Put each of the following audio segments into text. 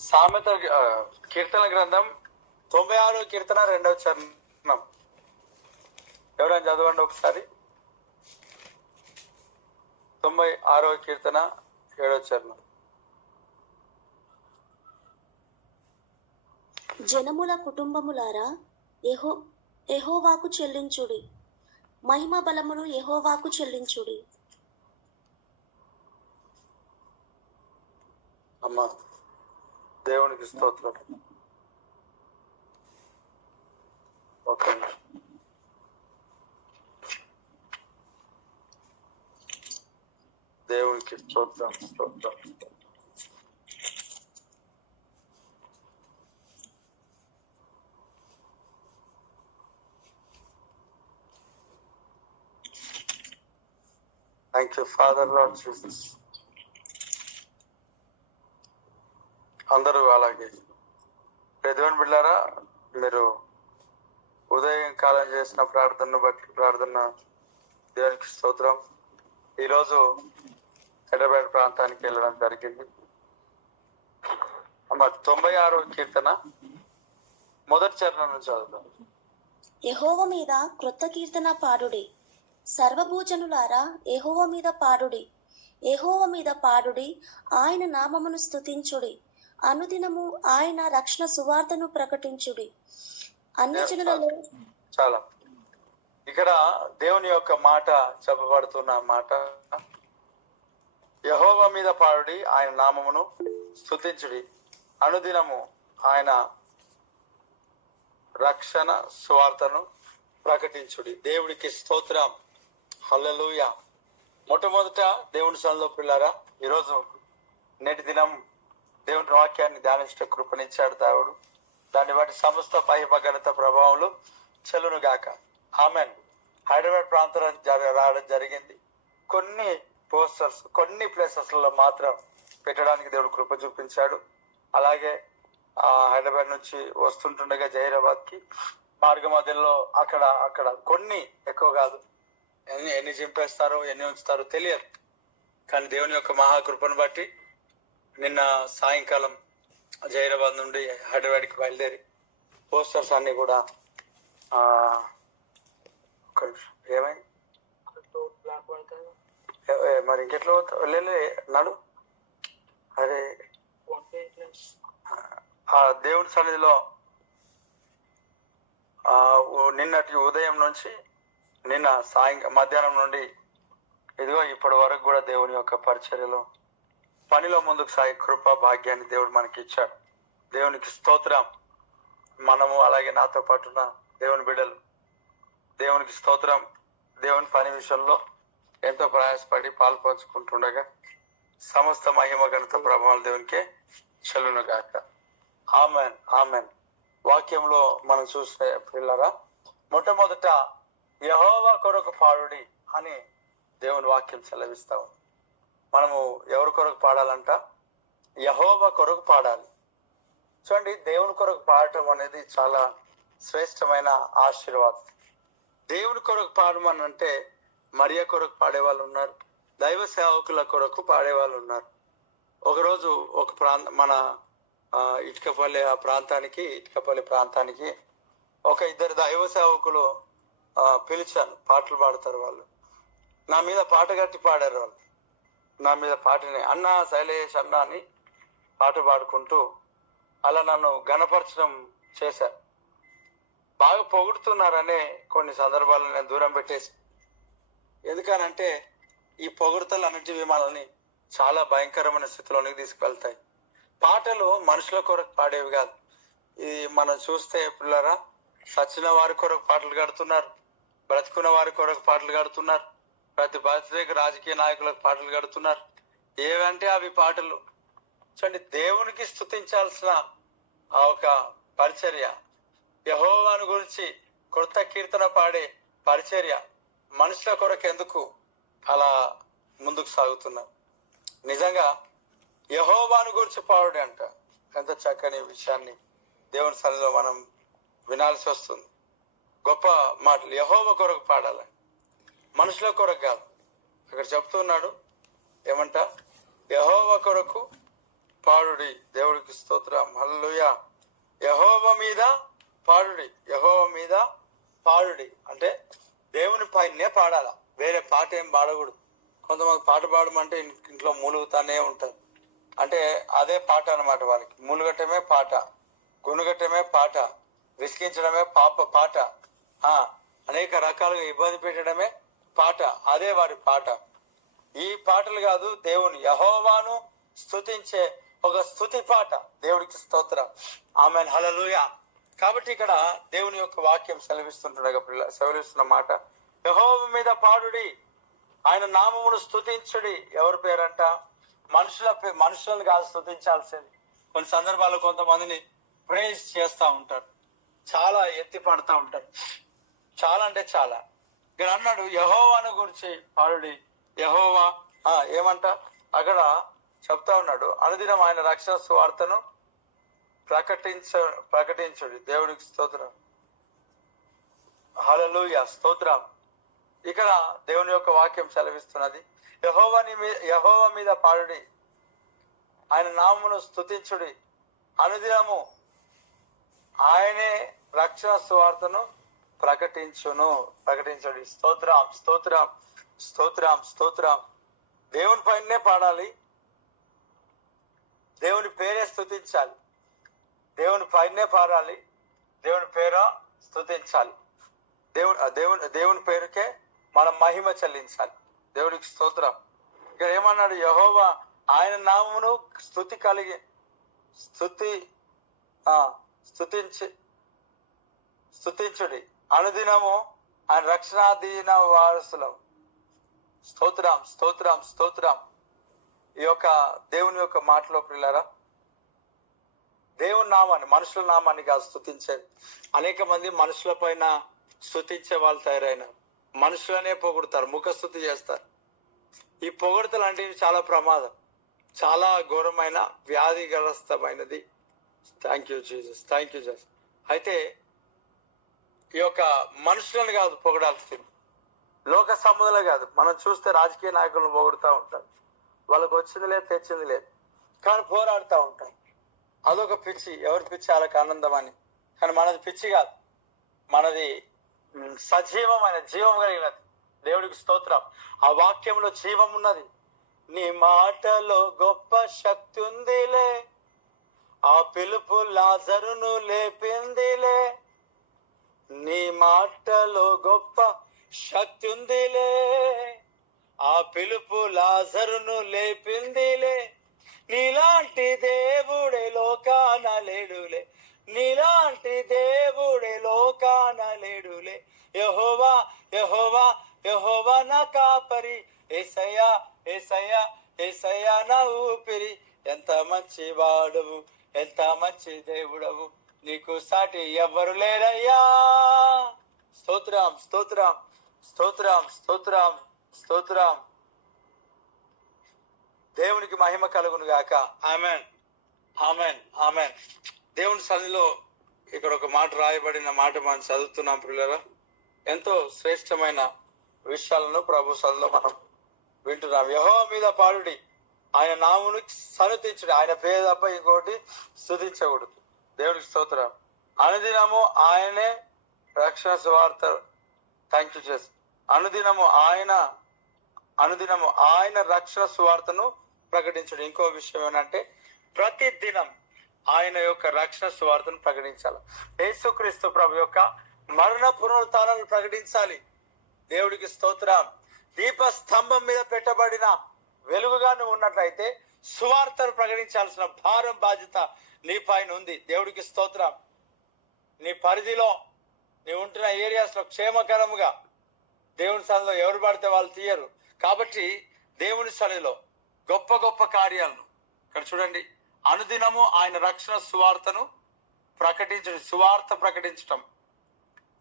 సామెత కీర్తన గ్రంథం 96 కీర్తన 2వ చరణం. ఎవరైనా చదవండి ఒకసారి. 96వ కీర్తన 7వ చరణం. జనముల కుటుంబములారా యెహోవాకు చెల్లించుడి, మహిమ బలములు యెహోవాకు చెల్లించుడి. అమ్మా దేవునికి స్తోత్రం. ఓకే, దేవునికి స్తోత్రం స్తోత్రం. Thank you Father Lord Jesus. అందరూ అలాగే దేవుని బిడ్డారా, మీరు ఉదయం కాలం చేసిన ప్రార్థనను బట్టి ప్రార్థన దేవునికి స్తోత్రం. ఈరోజు హైదరాబాద్ ప్రాంతానికి వెళ్ళడం జరిగింది. అమ్మ 96వ కీర్తన 1వ చరణం నుంచి చదువుతాం. యెహోవా మీద క్రొత్త కీర్తన పాడుడి, సర్వభూజనులారా యెహోవా మీద పాడుడి. యెహోవా మీద పాడుడి, ఆయన నామమును స్తుతించుడి. అనుదినము ఆయన రక్షణ సువార్తను ప్రకటించుడి. అన్ని జనులలో చాలా ఇక్కడ దేవుని యొక్క మాట చెప్పబడుతున్న మాట, యెహోవా మీద పాడుడి, ఆయన నామమును స్తుతించుడి. అనుదినము ఆయన రక్షణ సువార్తను ప్రకటించుడి. దేవుడికి స్తోత్రం, హల్లెలూయా. మొట్టమొదట దేవుని సన్నిధిలో పిల్లారా, ఈరోజు నేటి దినం దేవుని వాక్యాన్ని ధ్యానించే కృపనిచ్చాడు దేవుడు. దాన్ని బట్టి సమస్త మహిమ ప్రభావములు చెల్లును గాక. ఆమెన్. హైదరాబాద్ ప్రాంతం రావడం జరిగింది. కొన్ని పోస్టర్స్ కొన్ని ప్లేసెస్లలో మాత్రం పెట్టడానికి దేవుడు కృప చూపించాడు. అలాగే హైదరాబాద్ నుంచి వస్తుంటుండగా జహీరాబాద్కి మార్గ మధ్యలో అక్కడ కొన్ని, ఎక్కువ కాదు, ఎన్ని చింపేస్తారో ఎన్ని ఉంచుతారో తెలియదు. కానీ దేవుని యొక్క మహాకృపను బట్టి నిన్న సాయంకాలం జహీరాబాద్ నుండి హైదరాబాద్కి బయలుదేరి పోస్టర్స్ అన్ని కూడా ఏమైంది మరి ఇంకెట్లా వెళ్ళలే నడు. అరే ఆ దేవుడి సన్నిధిలో నిన్నటి ఉదయం నుంచి నిన్న మధ్యాహ్నం నుండి ఇదిగో ఇప్పటి వరకు కూడా దేవుని యొక్క పరిచర్యలో పనిలో ముందుకు సాగే కృప భాగ్యాన్ని దేవుడు మనకి ఇచ్చాడు. దేవునికి స్తోత్రం. మనము అలాగే నాతో పాటు ఉన్న దేవుని బిడ్డలు దేవునికి స్తోత్రం. దేవుని పని విషయంలో ఎంతో ప్రయాసపడి పాలు పంచుకుంటుండగా సమస్త మహిమ ఘనత ప్రభావాలు దేవునికే చెల్లును గాక. Amen amen. వాక్యంలో మనం చూసే పిల్లరా, మొట్టమొదట యెహోవా కొరకు పాడుడి అని దేవుని వాక్యం సెలవిస్తాం. మనము ఎవరి కొరకు పాడాలంట? యెహోవా కొరకు పాడాలి. చూడండి, దేవుని కొరకు పాడటం అనేది చాలా శ్రేష్టమైన ఆశీర్వాదం. దేవుని కొరకు పాడమని అంటే మరియ కొరకు పాడేవాళ్ళు ఉన్నారు, దైవ సేవకుల కొరకు పాడేవాళ్ళు ఉన్నారు. ఒకరోజు ఒక మన ఇటుకపల్లి ప్రాంతానికి ఒక ఇద్దరు దైవ సేవకులు పిలిచాను. పాటలు పాడతారు వాళ్ళు. నా మీద పాట కట్టి పాడారు. వాళ్ళు నా మీద పాటని అన్నా శైలేష్ అన్నా అని పాట పాడుకుంటూ అలా నన్ను ఘనపరచడం చేశారు. బాగా పొగుడుతున్నారనే కొన్ని సందర్భాల్లో నేను దూరం పెట్టేసి, ఎందుకనంటే ఈ పొగుడుతలు అన్నిటివి మనల్ని చాలా భయంకరమైన స్థితిలోనికి తీసుకువెళ్తాయి. పాటలు మనుషుల కొరకు పాడేవి కాదు. ఇది మనం చూస్తే పిల్లరా, సచిన వారి కొరకు పాటలు కడుతున్నారు, బ్రతుకున్న వారి కొరకు పాటలు కడుతున్నారు, ప్రతి బర్త్డేకి రాజకీయ నాయకులకు పాటలు కడుతున్నారు. ఏవంటే అవి పాటలు. చూడండి, దేవునికి స్తుతించాల్సిన ఆ ఒక పరిచర్య, యెహోవాను గురించి కొత్త కీర్తన పాడే పరిచర్య మనుషుల కొరకు ఎందుకు అలా ముందుకు సాగుతున్నారు? నిజంగా యెహోవాను గురించి పాడుడి అంట. ఎంత చక్కని విషయాన్ని దేవుని సన్నిధిలో మనం వినాల్సి వస్తుంది. గొప్ప మాటలు. యెహోవా కొరకు పాడాలి, మనుషుల కొరకు కాదు. అక్కడ చెప్తున్నాడు ఏమంట? యెహోవా కొరకు పాడుడి. దేవుడికి స్తోత్రం. హల్లెలూయా. యెహోవా మీద పాడుడి. యెహోవా మీద పాడుడి అంటే దేవుని పైనే పాడాల, వేరే పాట ఏం పాడకూడదు. కొంతమంది పాట పాడమంటే ఇంట్లో మూలుగుతానే ఉంటారు. అంటే అదే పాట అన్నమాట. వాళ్ళకి మూలుగట్టమే పాట, గునుగట్టమే పాట, విసిగించడమే పాట, అనేక రకాలుగా ఇబ్బంది పెట్టడమే పాట. అదే వారి పాట. ఈ పాటలు కాదు, దేవుని యెహోవాను స్తుతించే ఒక స్తుతి పాట. దేవుడికి స్తోత్రం. ఆమేన్. హల్లెలూయా. కాబట్టి ఇక్కడ దేవుని యొక్క వాక్యం సెలవిస్తున్న మాట, యెహోవా మీద పాడుడి, ఆయన నామమును స్తుతించుడి. ఎవరి పేరంట? మనుషులను కాదు స్తుతించాల్సింది. కొన్ని సందర్భాల్లో కొంతమందిని ప్రేజ్ చేస్తూ ఉంటారు, చాలా ఎత్తి పడుతూ ఉంటారు, చాలా అంటే చాలా. ఇక్కడ అన్నాడు యెహోవాను గురించి పాడుడి. యెహోవా ఏమంట అక్కడ చెప్తా ఉన్నాడు, అనుదినం ఆయన రక్షణ సువార్తను ప్రకటించుడి. దేవుడికి స్తోత్రం. హల్లెలూయా. స్తోత్రం. ఇక్కడ దేవుని యొక్క వాక్యం సెలవిస్తున్నది, యెహోవా మీద పాడుడి, ఆయన నామమును స్తుతించుడి, అనుదినము ఆయనే రక్షణ సువార్తను ప్రకటించుడి. స్తోత్రం, స్తోత్రం, స్తోత్రం, స్తోత్రం. దేవుని పైనే పాడాలి, దేవుని పేరే స్తుతించాలి, దేవుని పైనే పాడాలి, దేవుని పేర స్తుతించాలి, దేవుని పేరుకే మనం మహిమ చెల్లించాలి. దేవుడికి స్తోత్రం. ఇక్కడ ఏమన్నాడు? యెహోవా ఆయన నామమును స్తుతించుడి, అనుదినము ఆయన రక్షణాధీన వారసులం. స్తోత్రం, స్తోత్రం, స్తోత్రం. ఈ యొక్క దేవుని యొక్క మాటలో పిల్లరా, దేవుని నామాన్ని, మనుషుల నామాన్ని కాదు స్తుతించేది. అనేక మంది మనుషుల పైన స్తుతించే వాళ్ళు తయారైనారు. మనుషులనే పొగుడుతారు, ముఖస్తుతి చేస్తారు. ఈ పొగడతలు అంటే చాలా ప్రమాదం, చాలా ఘోరమైన వ్యాధిగ్రస్తమైనది. Thank you Jesus, thank you Jesus. అయితే ఈ యొక్క మనుషులను కాదు పొగడాల్సింది, లోక సంబంధాలు కాదు. మనం చూస్తే రాజకీయ నాయకులను పొగుడుతూ ఉంటారు, వాళ్ళకు వచ్చింది లేదు, తెచ్చింది లేదు, కానీ పోరాడుతూ ఉంటారు. అదొక పిచ్చి. ఎవరి పిచ్చి వాళ్ళకి ఆనందం అని. కానీ మనది పిచ్చి కాదు, మనది సజీవమైన జీవం కలిగినది. దేవుడికి స్తోత్రం. ఆ వాక్యంలో జీవం ఉన్నది. నీ మాటలో గొప్ప శక్తి ఉందిలే, ఆ పిలుపు లాజరును లేపిందిలే. నీ మాటలో గొప్ప శక్తి ఉందిలే, ఆ పిలుపు లాజరును లేపిందిలే. నీలాంటి దేవుడే లోకాన లేడులే, నీలాంటి దేవుడే లోకాన లేడులే. యెహోవా, యెహోవా, యెహోవా నా కాపరి, యేసయ్యా, యేసయ్యా, యేసయ్యా నా ఊపిరి. ఎంత మంచి వాడవు, ఎంత మంచి దేవుడవు, నీకు సాటి ఎవ్వరు లేరయ్యా. స్తోత్రం, స్తోత్రం, స్తోత్రం, స్తోత్రం, స్తోత్రం. దేవునికి మహిమ కలుగును గాక. Amen, amen, amen. దేవుని సన్నిధిలో ఇక్కడ ఒక మాట రాయబడిన మాట మనం చదువుతున్నాం పిల్లరా. ఎంతో శ్రేష్టమైన విషయాలను ప్రభు సన్నిధిలో మనం వింటున్నాం. యెహోవా మీద పాడుడి, ఆయన నామును సన్నుతించుడి. ఆయన పేరు తప్ప ఇంకోటి స్తుతించకూడదు. దేవుడికి స్తోత్రం. అనుదినము ఆయనే రక్షణ సువార్త. థ్యాంక్ యూ చేసి అనుదినము ఆయన రక్షణ సువార్తను ప్రకటించడు. ఇంకో విషయం ఏంటంటే ప్రతి దినం ఆయన యొక్క రక్షణ సువార్తను ప్రకటించాలి. యేసుక్రీస్తు ప్రభు యొక్క మరణ పునరుత్థానాలను ప్రకటించాలి. దేవుడికి స్తోత్రం. దీప స్తంభం మీద పెట్టబడిన వెలుగుగా నువ్వు ఉన్నట్లయితే సువార్తను ప్రకటించాల్సిన భారం, బాధ్యత నీ పైన ఉంది. దేవుడికి స్తోత్రం. నీ పరిధిలో, నీ ఉంటున్న ఏరియాస్లో క్షేమకరముగా దేవుని సన్నిధిలో ఎవరు పడితే వాళ్ళు తీయరు. కాబట్టి దేవుని సన్నిధిలో గొప్ప గొప్ప కార్యాలను ఇక్కడ చూడండి. అనుదినము ఆయన రక్షణ సువార్తను ప్రకటించడం. సువార్త ప్రకటించటం,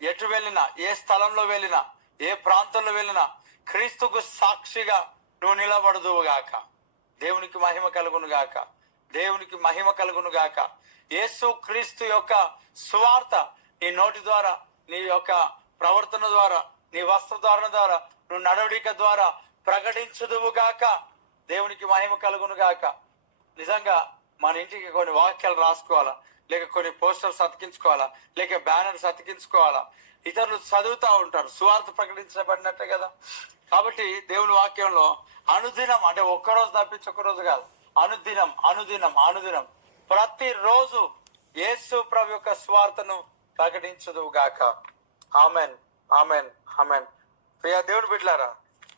ఎటు వెళ్ళినా, ఏ స్థలంలో వెళ్ళినా, ఏ ప్రాంతంలో వెళ్ళినా క్రీస్తుకు సాక్షిగా నువ్వు నిలబడదువు గాక. దేవునికి మహిమ కలుగును గాక. దేవునికి మహిమ కలుగును గాక. యేసు క్రీస్తు యొక్క సువార్త నీ నోటి ద్వారా, నీ యొక్క ప్రవర్తన ద్వారా, నీ వస్త్రధారణ ద్వారా, నువ్వు నడవడిక ద్వారా ప్రకటించుదువు గాక. దేవునికి మహిమ కలుగును గాక. నిజంగా మన ఇంటికి కొన్ని వాక్యాలు రాసుకోవాలా, లేక కొన్ని పోస్టర్స్ అతికించుకోవాలా, లేక బ్యానర్స్ అతికించుకోవాలా. ఇతరులు చదువుతూ ఉంటారు, సువార్త ప్రకటించబడినట్టే కదా. కాబట్టి దేవుని వాక్యంలో అనుదినం, అంటే ఒక్కరోజు తప్పించి ఒక్కరోజు కాదు, అనుదినం అనుదినం అనుదినం ప్రతిరోజు యేసు ప్రభు యొక్క సువార్తను ప్రకటించదు గాక. Amen, amen, amen. ప్రియ దేవుని బిడ్డలారా,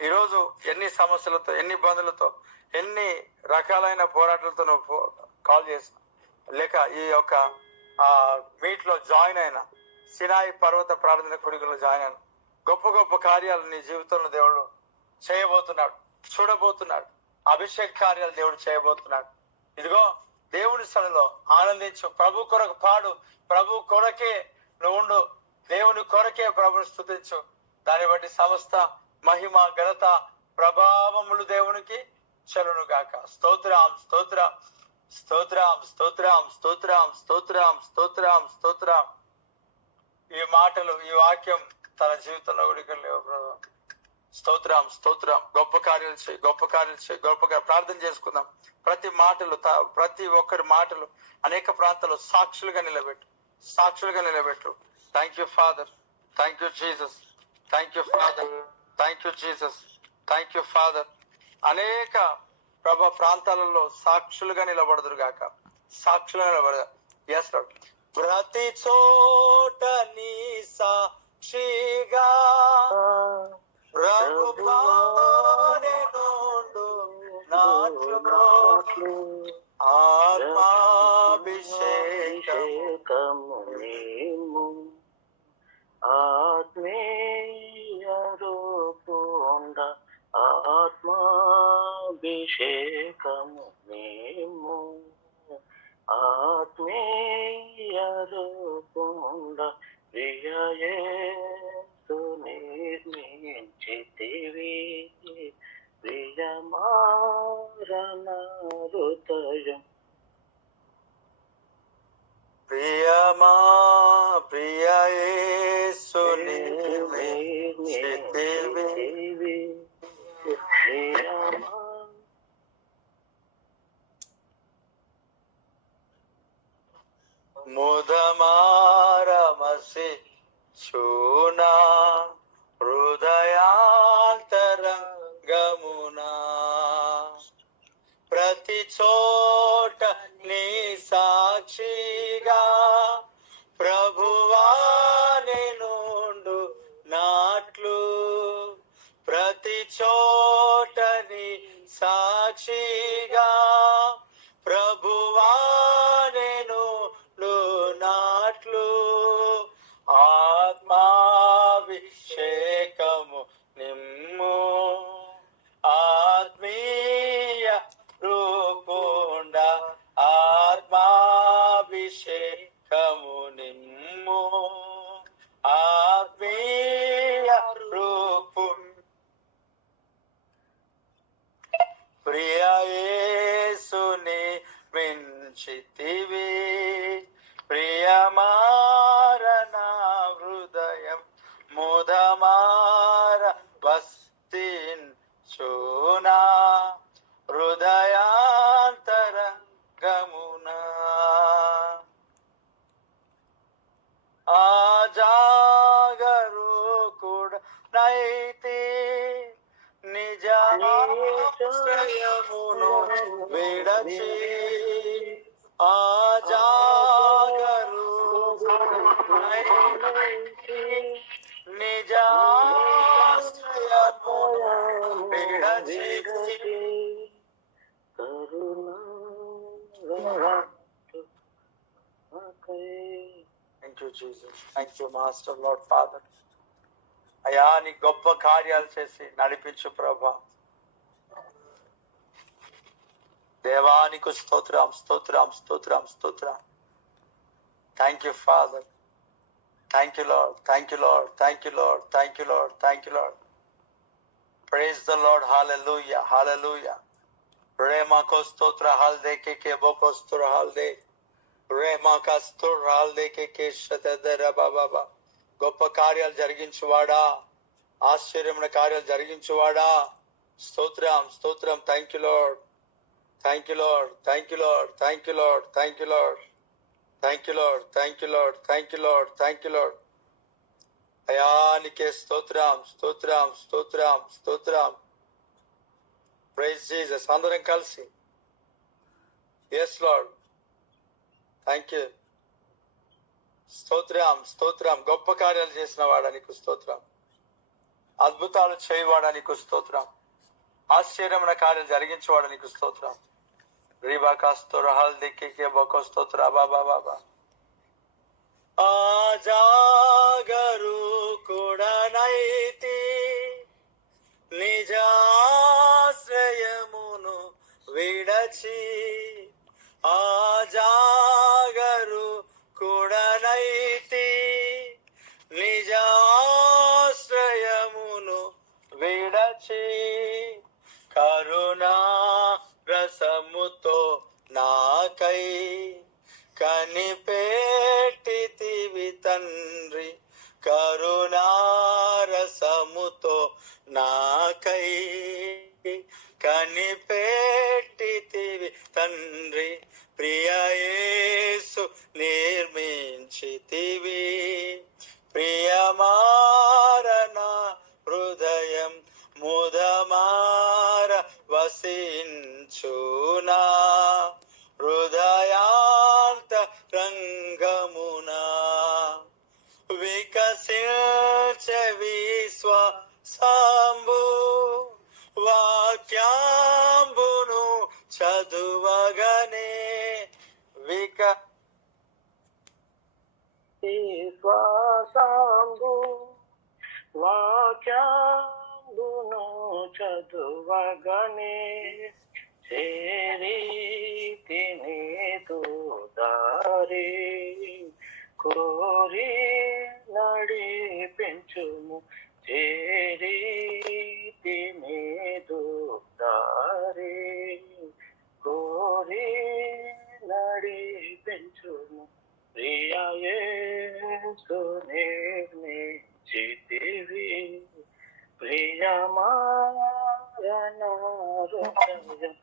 ఈరోజు ఎన్ని సమస్యలతో, ఎన్ని ఇబ్బందులతో, ఎన్ని రకాలైన పోరాటాలతో నువ్వు కాల్ చేసిన, లేక ఈ యొక్క మీట్లో జాయిన్ అయిన, సినాయి పర్వత ప్రార్థన కొడుకులో జాయిన్ అయిన, గొప్ప గొప్ప కార్యాలు నీ జీవితంలో దేవుడు చేయబోతున్నాడు, చూడబోతున్నాడు. అభిషేక కార్యాలు దేవుడు చేయబోతున్నాడు. ఇదిగో దేవుని సన్నిధిలో ఆనందించు, ప్రభు కొరకు పాడు, ప్రభు కొరకే నువ్వు ఉండు, దేవుని కొరకే ప్రభుని స్తుతించు. దాన్ని బట్టి సమస్త మహిమ, ఘనత, ప్రభావములు దేవునికి చెలును గాక. స్తోత్రం, స్తోత్రం, స్తోత్రం, స్తోత్రం, స్తోత్రం, స్తోత్రం, స్తోత్రం, స్తోత్రం. ఈ మాటలు, ఈ వాక్యం తన జీవితంలో కూడా లేవు ప్రభు. స్తోత్రం, స్తోత్రం. గొప్ప కార్యాలు చేయి, గొప్ప కార్యాలు చేయి, గొప్పగా ప్రార్థన చేసుకుందాం. ప్రతి మాటలు, ప్రతి ఒక్కరి మాటలు అనేక ప్రాంతాల్లో సాక్షులుగా నిలబెట్టు, సాక్షులుగా నిలబెట్టు. Thank you Father, thank you Jesus, thank you Father, thank you Jesus, thank you Father. అనేక ప్రభా ప్రాంతాలలో సాక్షులుగా నిలబడదురు గాక, సాక్షులుగా నిలబడదు. Yes Lord. ప్రతి చోట నీ సాక్షిగా ఆత్మాభిషేకము నీము, ఆత్మీయ రూపుండ ఆత్మాభిషేకము నీము, ఆత్మీయ రూపుండ ప్రియ యేసు నిర్మించితివి, ప్రియమారణ హృదయం. ప్రియమా ప్రియ యేసు నిర్మించితివి, ముదమారమసి చూనా హృదయాంతరంగమునా, ప్రతి చోట నీ సాక్షిగా ప్రభువా నేనుండు నాట్లు, ప్రతి చోట నీ సాక్షిగా ప్రభువా నేనుండు నాట్లు, ఆత్మాభిషేకము నిమ్ము, ఆత్మీయ రూపుండ ఆత్మాభిషేకము నిమ్ము, ఆత్మీయ రూపు. ప్రియ యేసుని మించితివి, ప్రియమారణ హృదయం ముదమార వస్తిన్ చూనా హృదయాంతరంగమునా, ఆజాగరూకుడనైతి నిజాశ్రయమును విడచి, ఆజాగరూకుడనైతి నిజాశ్రయమును విడచి, Thank you, Jesus. Thank you, Master, Lord, Father. అయా నీ గొప్ప కార్యాలు చేసి నడిపించు ప్రభా. దేవానికి స్తోత్రం, స్తోత్రం, స్తోత్రం, స్తోత్రం. Thank you Father, thank you Lord, thank you Lord, thank you Lord, thank you Lord, thank you Lord. Praise the Lord, hallelujah, hallelujah. ప్రేమకు స్తోత్ర హాల్దే కే బోకో స్తోత్ర హాల్దే, ప్రేమక స్తోత్ర హాల్దే కే శతదర బాబా. గొప్ప కార్యాలు జరిగించువాడా, ఆశ్చర్యమైన కార్యాలు జరిగించువాడా, స్తోత్రం, స్తోత్రం. Thank you Lord, thank you Lord, thank you Lord, thank you Lord, thank you Lord, thank you Lord, thank you Lord, thank you Lord, thank you Lord. అయా నీకే స్తోత్రం, స్తోత్రం, స్తోత్రం, స్తోత్రం. Praise Jesus. అందరం కలిసి ఎస్ లార్డ్, థ్యాంక్ యూ. స్తోత్రం, స్తోత్రం. గొప్ప కార్యాలు చేసిన వాడానికి స్తోత్రం, అద్భుతాలు చేయవాడానికి స్తోత్రం, ఆశ్చర్యమైన కార్యాలు జరిగించేవాడానికి స్తోత్రం. రీబాకాస్తో రహల్ దిక్కి బొక్క స్తోత్ర బాబా బాబా. ఆ జాగరూకుడనైతి నిజాశ్రయమును విడచి, ఆ జాగరూకుడనైతి నిజాశ్రయమును విడచి, కరుణా రసముతో నాకై కనిపెట్టితివి తండ్రి, కరుణారసముతో నాకై కనిపెట్టితివి తండ్రి, ప్రియ యేసు నిర్మించితివి, ప్రియమారణ హృదయం ముదమార వసించునా, హృదయాంత రంగమునా వికసించ విశ్వాసంబు, వాక్యాంబును చదువగనే విశ్వాసంబు వాక్యాంబును చదువగనే, చేరి తినేదు దారి కోరి నడిపించుము, చేరి తినేదు దారి కోరి నడిపించుము, ప్రియ యేసు నిర్మించితివి, ప్రియమారణ హృదయం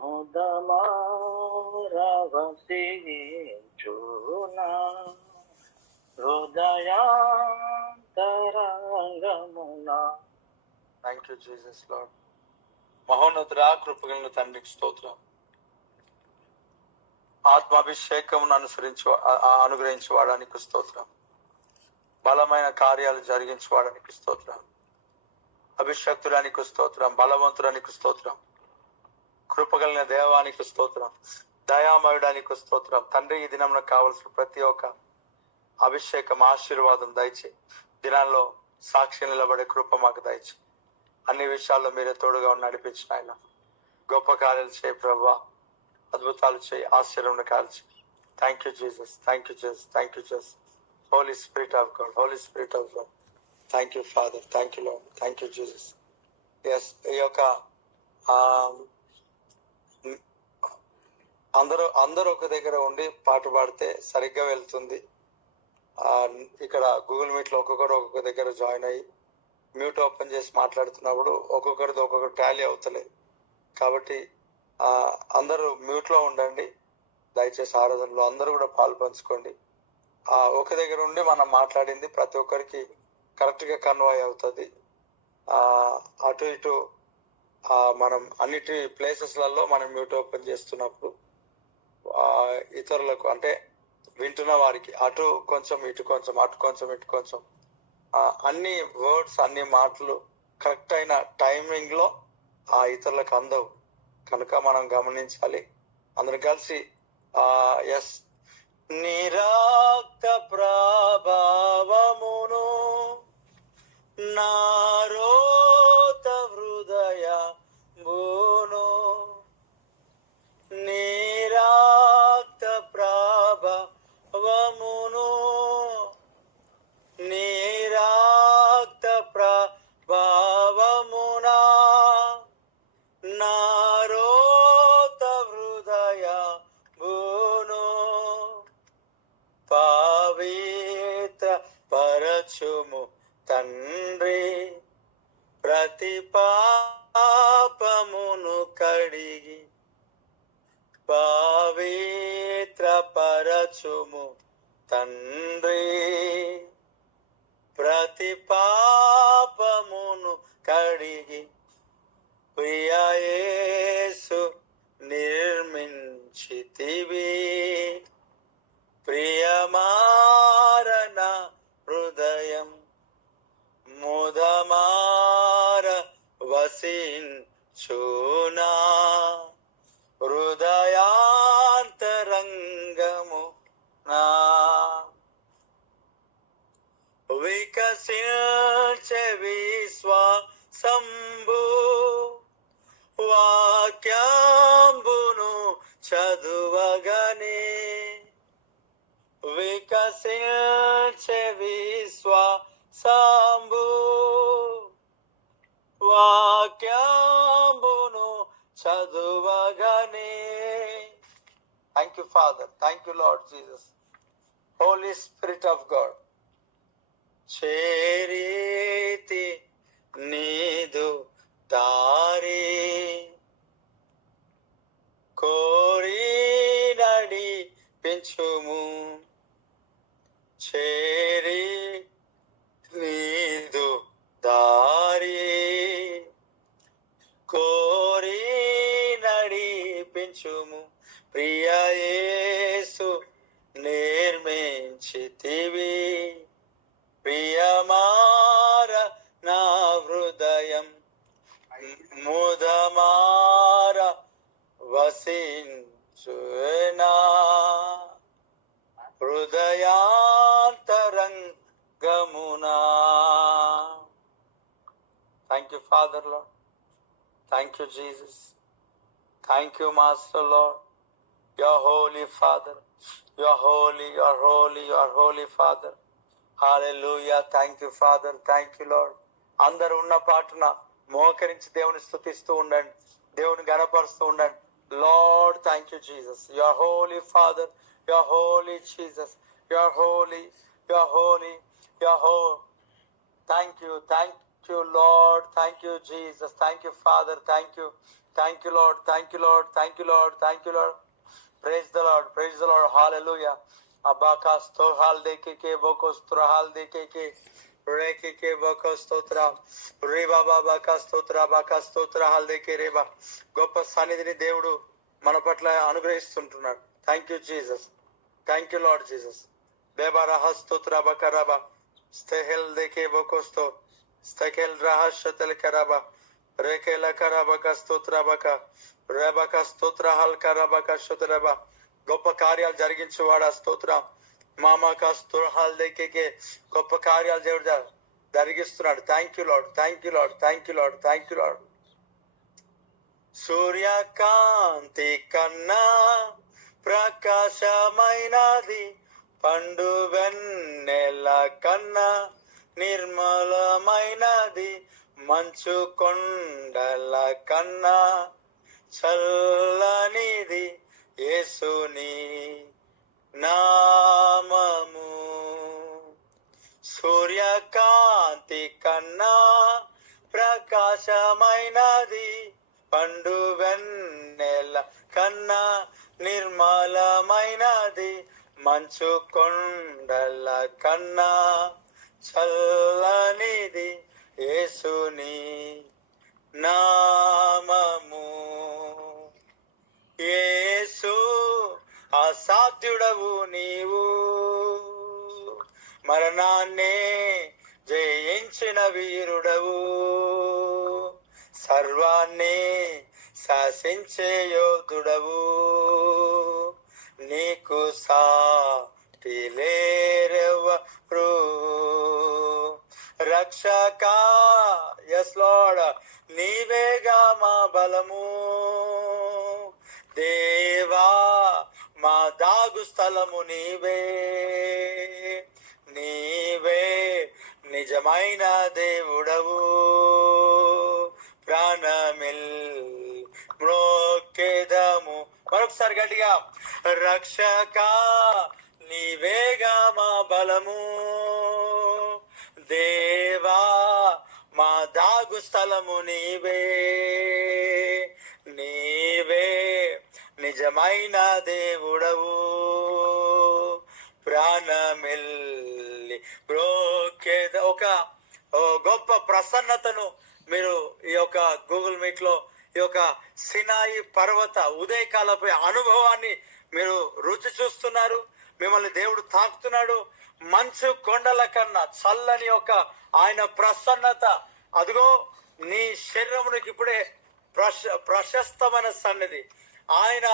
ముదమార వసించునా, హృదయాంతరంగమునా. Thank you Jesus Lord. మహోన్నతుడా, కృపగలిగిన తండ్రికి స్తోత్రం. ఆత్మాభిషేకమును అనుగ్రహించేవాడానికి స్తోత్రం, బలమైన కార్యాలు జరిగించేవాడానికి స్తోత్రం, అభిషక్తుడానికి స్తోత్రం, బలవంతుడానికి స్తోత్రం, కృపగలిగిన దేవానికి స్తోత్రం, దయామయుడానికి స్తోత్రం. తండ్రి, ఈ దినంలో కావలసిన ప్రతి ఒక్క అభిషేకం, ఆశీర్వాదం దయచేయి. దినాల్లో సాక్షి నిలబడే కృప మాకు దయచేయి. అన్ని విషయాల్లో మీరే తోడుగా నడిపించిన ఆయన. గొప్ప కార్యాలు చేయి ప్రభువా, అద్భుతాలు చేయి, ఆశ్చర్యం కార్యాలు చేయి. Thank you Jesus, thank you Jesus, thank you Jesus. Holy Spirit of God, Holy Spirit of God. Thank you Father, thank you Lord, thank you Jesus. Yes, ఈ యొక్క అందరూ ఒక దగ్గర ఉండి పాట పాడితే సరిగ్గా వెళ్తుంది. ఇక్కడ గూగుల్ మీట్లో ఒక్కొక్క దగ్గర జాయిన్ అయ్యి మ్యూట్ ఓపెన్ చేసి మాట్లాడుతున్నప్పుడు ఒక్కొక్కరిది ఒక్కొక్కరు టాలీ అవుతలేదు. కాబట్టి అందరూ మ్యూట్లో ఉండండి. దయచేసి ఆరాధనలో అందరూ కూడా పాలు పంచుకోండి. ఒక దగ్గర ఉండి మనం మాట్లాడింది ప్రతి ఒక్కరికి కరెక్ట్గా కన్వాయ్ అవుతుంది. అటు ఇటు మనం అన్నిటి ప్లేసెస్లలో మనం మ్యూట్ ఓపెన్ చేస్తున్నప్పుడు ఇతరులకు, అంటే వింటున్న వారికి అటు కొంచెం ఇటు కొంచెం, అటు కొంచెం ఇటు కొంచెం, అన్ని వర్డ్స్ అన్ని మాటలు కరెక్ట్ అయిన టైమింగ్లో ఇతరులకు అందవు. కనుక మనం గమనించాలి. అందరం కలిసి ఎస్, నిరాక్త ప్రభావమును నారోత హృదయ బోను, నిరాక్త ప్రభావమును నిరాక్త ప్రభావమునా నారోత హృదయ బోను, పవిత్ర పరచుము తండ్రి, ప్రతి పాపమును కడిగి పవిత్రపరచుము తండ్రి, ప్రతి పాపమును కడిగి ప్రియ యేసు నిర్మించితివి. ప్రియమారణ హృదయం ముదమార వసించునా, హృదయాంతరంగము నా వికసించే విశ్వాసంబు, వాక్యంబును చదువగనే వికసించే విశ్వాసంబు, వాక్యంబును చదువగనే. Thank you Father, thank you Lord Jesus. Holy Spirit of God, చేరీతి నీదు దారి, కోరి నడిపించుము, చేరి నీదు దారి, కోరి నడిపించుము, ప్రియ యేసు నిర్మించితివి. ప్రియమార నా హృదయం ముదమార వసించునా, హృదయాంతరంగమునా. Thank you Father Lord, thank you Jesus, thank you master Lord. You are holy Father, you are holy, you are holy, you are holy Father. Hallelujah. Thank you Father, thank you Lord. అందరూ ఉన్న పాటున మోకరించి దేవుని స్తుతిస్తూ ఉండండి, దేవుని గణపరుస్తూ ఉండండి. Lord thank you Jesus, you are holy Father, you are holy Jesus, you are holy, you are holy, you are holy. Thank you Lord, thank you Jesus, thank you Father, thank you Lord, thank you Lord, thank you Lord, thank you Lord. Praise the Lord, praise the Lord. Hallelujah. అబ్బాకా స్తోహాల్ దేకే బోకో స్తురహాల్ దేకే రేకే బోకో స్తోత్ర రే బాబా బాకా స్తోత్ర బాకా స్తోత్ర హాల్ దేకే రేబా. గొప్ప సన్నిధిని దేవుడు మన పట్ల అనుగ్రహిస్తుంటున్నాడు. Thank you Jesus, thank you Lord Jesus. బేబా రహా స్తోత్ర బకరాబా స్తెహెల్ దేకే బోకోస్తో స్తెహెల్ రహస్యతల్ కరాబా రేకేల కరాబకా స్తోత్ర బకా రేబకా స్తోత్ర హాల్ కరాబకా స్తోత్రబా. గొప్ప కార్యాలు జరిగించేవాడు ఆ స్తోత్ర మామాకా స్తోహాల్ దేకే గొప్ప కార్యాలు దేవుడు జరిగిస్తున్నాడు. Thank you Lord, thank you Lord, thank you Lord, thank you Lord. సూర్యకాంతి కన్నా ప్రకాశమైనది, పండు వెన్నెల కన్నా నిర్మలమైనది, మంచు కొండల కన్నా చల్లనిది యేసుని నామము. సూర్యకాంతి కన్నా ప్రకాశమైనది, పండు వెన్నెల కన్నా నిర్మలమైనది, మంచు కొండల కన్నా చల్లనిది యేసుని నామము. యేసు అసాధ్యుడవు నీవు, మరణాన్నే జయించిన వీరుడవు, సర్వాన్ని శాసించే యోధుడవు, నీకు సాటి లేరెవరు. రక్షక యస్ లార్డ్, నీవేగా మా బలము, దేవా మా దాగు స్థలము నీవే, నీవే నిజమైన దేవుడవు, ప్రాణమిల్ మ్రోకేదము. మరొకసారి గట్టిగా, రక్షక నీవేగా మా బలము, దేవా మా దాగు స్థలము నీవే, నీవే నిజమైన దేవుడవు, ప్రాణమెల్లి బ్రోకేద. ఒక గొప్ప ప్రసన్నతను మీరు ఈ యొక్క గూగుల్ మీట్ లో ఈ యొక్క సినాయి పర్వత ఉదయకాలపు అనుభవాన్ని మీరు రుచి చూస్తున్నారు. మిమ్మల్ని దేవుడు తాకుతున్నాడు. మంచు కొండల కన్నా చల్లని యొక్క ఆయన ప్రసన్నత, అదిగో నీ శరీరమునికి ఇప్పుడే ప్రశస్తమైన సన్నిధి ఆయన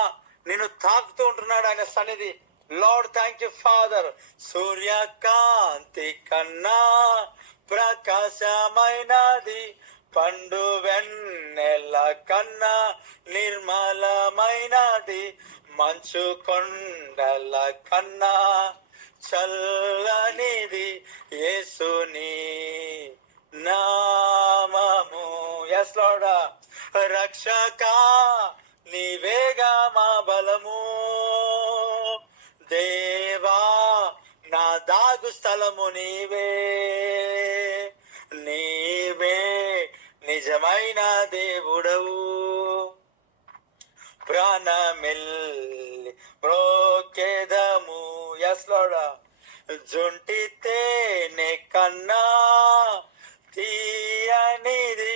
నిన్ను తాకుతూ ఉంటున్నాడు. ఆయన సన్నిధి. Lord thank you father. సూర్యకాంతి కన్నా ప్రకాశమైనది, పండు వెన్నెల కన్నా నిర్మలమైనది, మంచు కొండల కన్నా చల్లనిది యేసుని నామము. Yes Lord. రక్షక నీవేగా మా బలము, దేవా నా దాగు స్థలము నీవే, నీవే నిజమైన దేవుడవు. ప్రాణమెల్లి బ్రోకేదము. Yes lord. జుంటి తేనె కన్నా తీయనిది,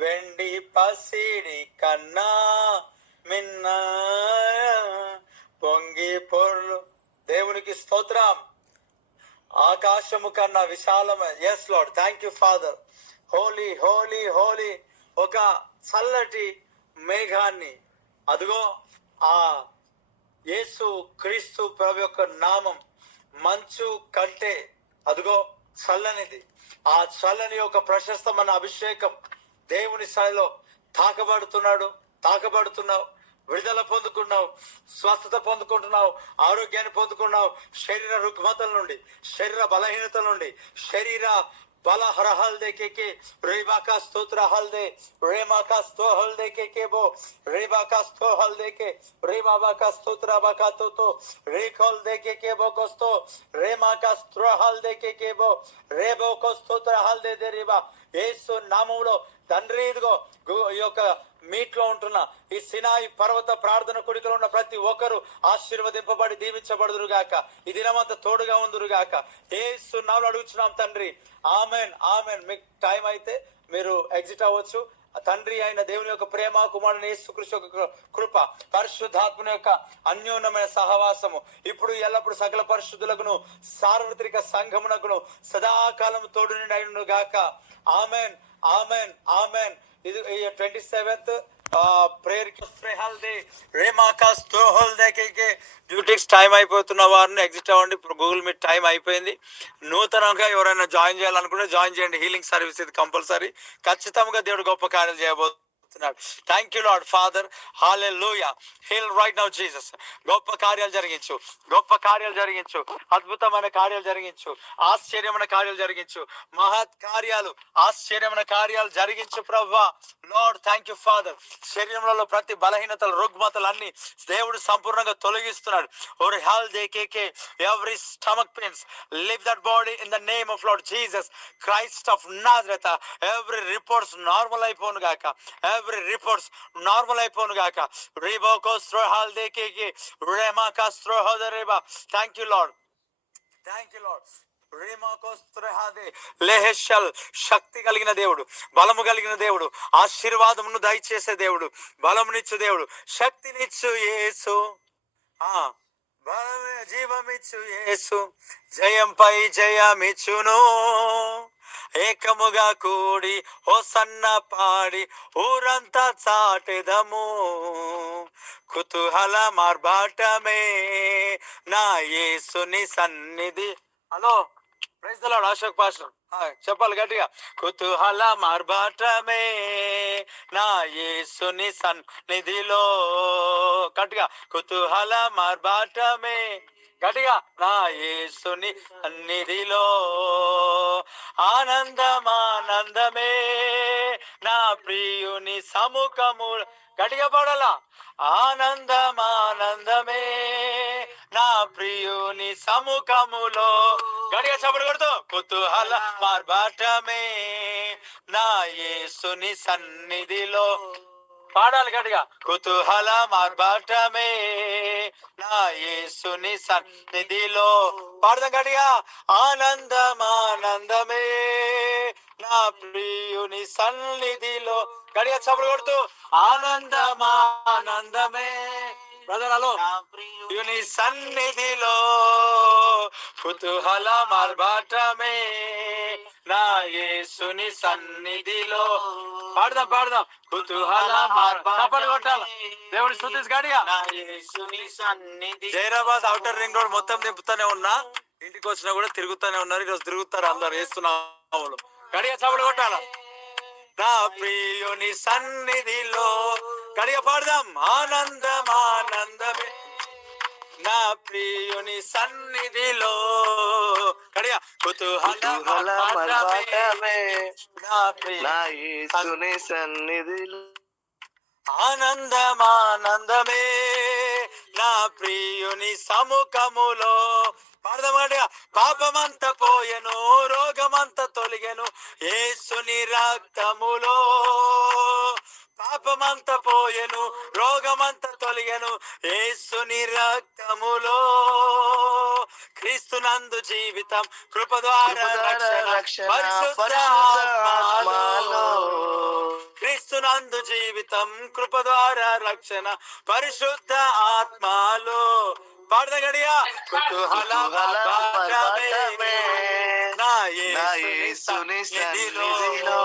వెండి పసిడి కన్నా మిన్న పొంగి పొర్లు. దేవునికి స్తోత్రం. ఆకాశము కన్నా విశాలమైన. Yes Lord thank you Father. Holy holy holy. ఒక చల్లటి మేఘాన్ని, అదిగో ఆ యేసు క్రీస్తు ప్రభు యొక్క నామం మంచు కంటే అదిగో చల్లనిది. ఆ చల్లని యొక్క ప్రశస్తమైన అభిషేకం దేవుని స్థాయిలో తాకబడుతున్నావు. విడుదల పొందుకున్నావు, స్వస్థత పొందుకుంటున్నావు, ఆరోగ్యాన్ని పొందుకున్నావు. శరీర రుగ్మతల నుండి, శరీర బలహీనతల నుండి, శరీర బల హరహల్ దేకే రేబాకా స్తోత్ర హల్ దే రేమాకా sto హల్ దేకే బో రేబాకా sto హల్ దేకే రేబాబాకా స్తోత్ర బాకా తో రేఖల్ దేకే బో కోస్తో రేమాకా స్త్ర హల్ దేకే బో రేబో కోస్తోత్ర హల్ దే రేబా. యేసు నామములో తండ్రి, ఇదిగో ఈ యొక్క మీట్ లో ఉంటున్న ఈ సినాయి పర్వత ప్రార్థన కుడికలో ఉన్న ప్రతి ఒక్కరు ఆశీర్వదింపబడి దీవించబడుదురు గాక. ఈ దినమంతా తోడుగా ఉందురు గాక. యేసు నామములో అడుగుచున్నాం తండ్రి. Amen amen. మీకు టైం అయితే మీరు ఎగ్జిట్ అవ్వచ్చు. తండ్రి అయిన దేవుని యొక్క ప్రేమ, కుమారుని యేసుక్రీస్తు యొక్క కృప, పరిశుద్ధాత్మని యొక్క అన్యోన్యమైన సహవాసము ఇప్పుడు ఎల్లప్పుడు సకల పరిశుద్ధులకును సార్వత్రిక సంఘమునకును సదాకాలం తోడు నిండి గాక. Amen amen amen. ఇది 27th ప్రేయర్ డ్యూటీస్ టైం అయిపోతున్న వారిని ఎగ్జిట్ అవ్వండి. గూగుల్ మీట్ టైం అయిపోయింది. నూతనంగా ఎవరైనా జాయిన్ చేయాలనుకుంటే జాయిన్ చేయండి. హీలింగ్ సర్వీస్ ఇది కంపల్సరీ. ఖచ్చితంగా దేవుడు గొప్ప కార్యాలు చేయబోతున్నాడు. Thank you Lord Father. Hallelujah. Heal right now Jesus. గొప్ప కార్యాలు జరిగించు, గొప్ప కార్యాలు జరిగించు, అద్భుతమైన కార్యాలు జరిగించు, ఆశ్చర్యమైన కార్యాలు జరిగించు, మహత్ కార్యాలు, ఆశ్చర్యమైన కార్యాలు జరిగించు ప్రభువా. Lord thank you Father. శరీరంలో ప్రతి బలహీనతలు, రుగ్మతలు అన్ని దేవుడు సంపూర్ణంగా తొలగిస్తున్నాడు. ఓర్ హెల్ దేకే every stomach pains leave that body in the name of Lord Jesus Christ of Nazareth. Every reports normal అయిపోను గాక, ఎవ్రీ రిపోర్ట్స్ నార్మల్ అయిపోను గాక. రిబోకో స్ట్రోహాల్ దేకే రేమాకా స్ట్రోహోద రేబా. Thank you Lord, thank you Lord. శక్తి కలిగిన దేవుడు, బలము కలిగిన దేవుడు, ఆశీర్వాదమును దయచేసే దేవుడు, బలమునిచ్చు దేవుడు, శక్తినిచ్చు యేసు, జీవమిచ్చు యేసు, జయంపై జయమిచ్చును. ఏకముగా కూడి హోసన్న పాడి ఊరంతా చాటెదము. కుతూహల మార్బాటమే నా యేసుని సన్నిధి. Hello praise the Lord. Ashok pastor చెప్పాలి గట్టిగా. కుతూహల మార్బాటమే నా యేసుని సన్నిధిలో. గట్టిగా. కుతూహల మార్బాటమే గట్టిగా. నా యేసుని సన్నిధిలో ఆనందమానందమే నా ప్రియుని సముఖము. గట్టిగా పడాలా. ఆనందమానందమే నా ప్రియుని సముఖములో. గట్టిగా చప్పుడు కొడుతూ. కుతూహల మార్బాటమే నా యేసుని సన్నిధిలో. పాడాలి గట్టిగా. కుతూహల మార్బాటమే నా యేసుని సన్నిధిలో. పాడదాం గట్టిగా. ఆనందమానందమే నా ప్రియుని సన్నిధిలో. గట్టిగా చప్పుడు కొడుతూ ఆనందమానందమే బ్రదర్లో ప్రియుని సన్నిధిలో కుతూహల మార్బాటమే నా యేసుని సన్నిధిలో. పాడదాం కుతూహల మార్బాటలు కొట్టాలి దేవుని స్తుతించి గట్టిగా. నా యేసుని సన్నిధి. జైరాబాద్ ఔటర్ రింగ్ రోడ్ మొత్తం నింపుతూనే ఉన్నా, ఇంటికి వచ్చినా కూడా తిరుగుతూనే ఉన్నారు. ఈరోజు తిరుగుతారు అందరు వేస్తున్నాము. గడిగా చప్పుడు కొట్టాల. నా ప్రియుని సన్నిధిలో. గడిగా పాడదాం. ఆనందమానందమే నా ప్రియుని సన్నిధిలో. గడిగా కుతూహల మార్బాటమే నా యేసుని సన్నిధిలో. ఆనందమానందమే నా ప్రియుని సముఖములో. పాడదామా. పాపమంత పోయెను, రోగమంత తొలగెను యేసుని రక్తములో. పాపమంత పోయెను, రోగమంత తొలగెను యేసుని రక్తములో. క్రీస్తునందు జీవితం, కృప ద్వారా రక్షణ, పరిశుద్ధాత్మలో. క్రీస్తునందు జీవితం, కృప ద్వారా రక్షణ, పరిశుద్ధ ఆత్మలో. పాడదా గడియా. కుతూహల మార్బాటమే నా యేసుని సన్నిధిలో.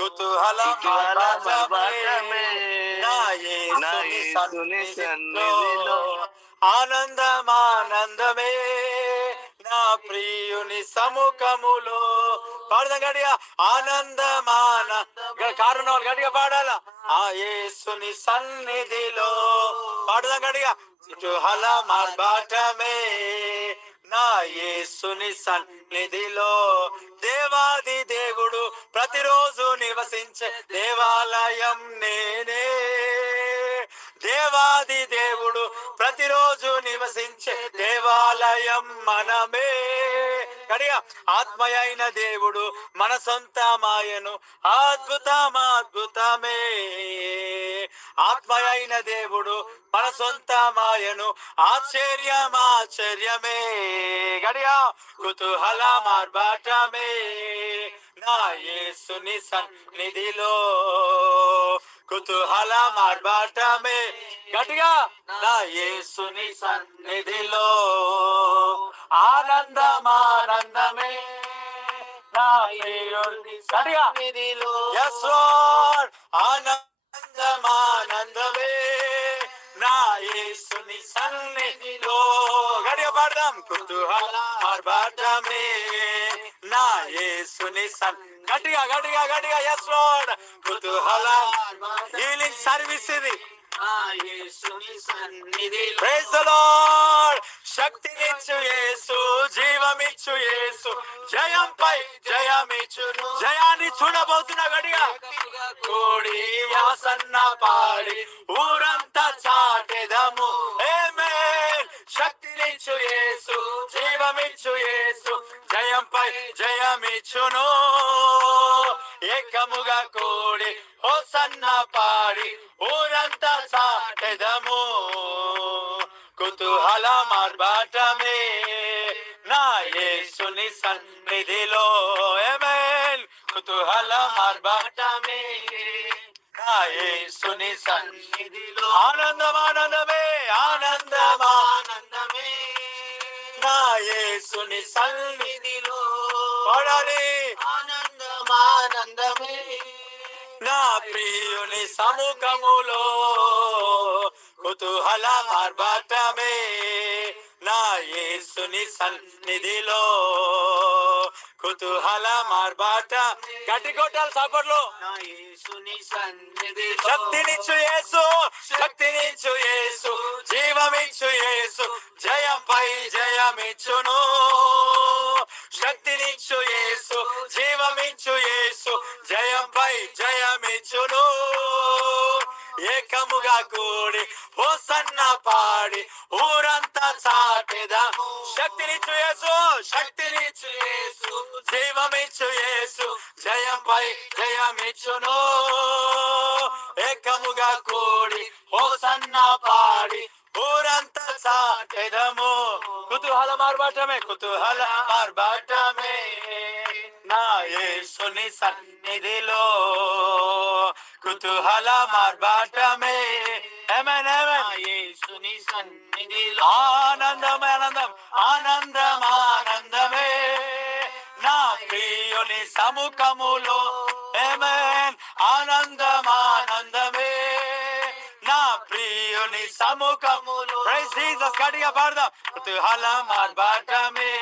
కుతూహల మార్బాటమే నా యేసుని సన్నిధిలో. ఆనందమానందమే నా ప్రియుని సముఖములో. పాడదాం గడిగా. ఆనందమాన కారణం గడిగా పాడాల. ఆ యేసుని సన్నిధిలో. పాడదాం గడిగా. కుతూహల మార్బాటమే నా యేసుని సన్నిధిలో. దేవాది దేవుడు ప్రతిరోజు నివసించే దేవాలయం నేనే. దేవాది దేవుడు ప్రతిరోజు నివసించే దేవాలయం మనమే. కడిగా. ఆత్మయైన దేవుడు మన సొంతమాయను, అద్భుతమే. ఆత్మయైన దేవుడు మన సొంతమాయను, ఆశ్చర్యమే. గడిగా. కుతూహల మార్బాటమే నా యేసుని సన్నిధిలో. కుతూహల మార్బాటమే గట్టిగా. నా యేసుని సన్నిధిలో. ఆనందమానందమే నా యేసుని సన్నిధిలో. yes lord. ఆనందమానందమే నా యేసుని సన్నిధిలో. గట్టిగా పాడదాం. కుతూహల మార్బాటమే నా యేసుని గట్టిగా. yes lord. కుతూహల హీలింగ్ సర్వీస్ ఇది. Praise the Lord. శక్తినిచ్చు యేసు, జీవమిచ్చు యేసు, జయంపై జయమిచ్చును. జయాన్ని చూడబోతున్నా గడిగా. కోడి యాసన్న పాడి ఊరంతా చాటెదము. ఆమేన్. శక్తినిచ్చు యేసు, జీవమిచ్చు యేసు, జయంపై జయమిచ్చును. ఏకముగా కోడి హోసన్న పాడి ఊరంతా చాటెదము. కుతూహల మార్బాటమే నా యేసుని సన్నిధిలో. ఆమేన్. కుతూహల మార్బాటమే నా యేసుని సన్నిధిలో. ఆనందమానందమే నా యేసుని సన్నిధిలో. పాడాలి. ఆనందమానందమే నా ప్రియుని సముఖములో. కుతూహల మార్బాటమే నా యేసుని సన్నిధిలో. కుతూహల మార్బాట. గట్టి కొట్టాలి సపర్లో. నా యేసుని సన్నిధిలో. శక్తినిచ్చు యేసు, శక్తినిచ్చు యేసు, జీవమిచ్చు యేసు, జయంపై జయమిచ్చును. శక్తినిచ్చు యేసు, జీవమిచ్చు యేసు, జయంపై జయమిచ్చును. ఏకముగా కూడి హోసన్న పాడి ఊరంతా చాటెదా. శక్తినిచ్చు యేసు, శక్తినిచ్చు యేసు, జీవమిచ్చు యేసు, జయంపై జయమిచ్చును. ఏకముగా కూడి హోసన్న పాడి ఊరంతా చాటెదము. కుతూహల మార్బాటమే, కుతూహల మార్బాటమే నా యేసుని సన్నిధిలో, కుతూహల మార్బాటమే. ఆమేన్, ఆమేన్. యేసుని సన్నిధిలో ఆనందం, ఆనందం, ఆనందం, ఆనందమే నా ప్రియుని సముఖములో. ఆమేన్. ఆనందం, ఆనందమే నా ప్రియుని సముఖములో. ప్రైజ్ జీసస్, గట్టిగా పాడదాం. కుతూహల మార్బాటమే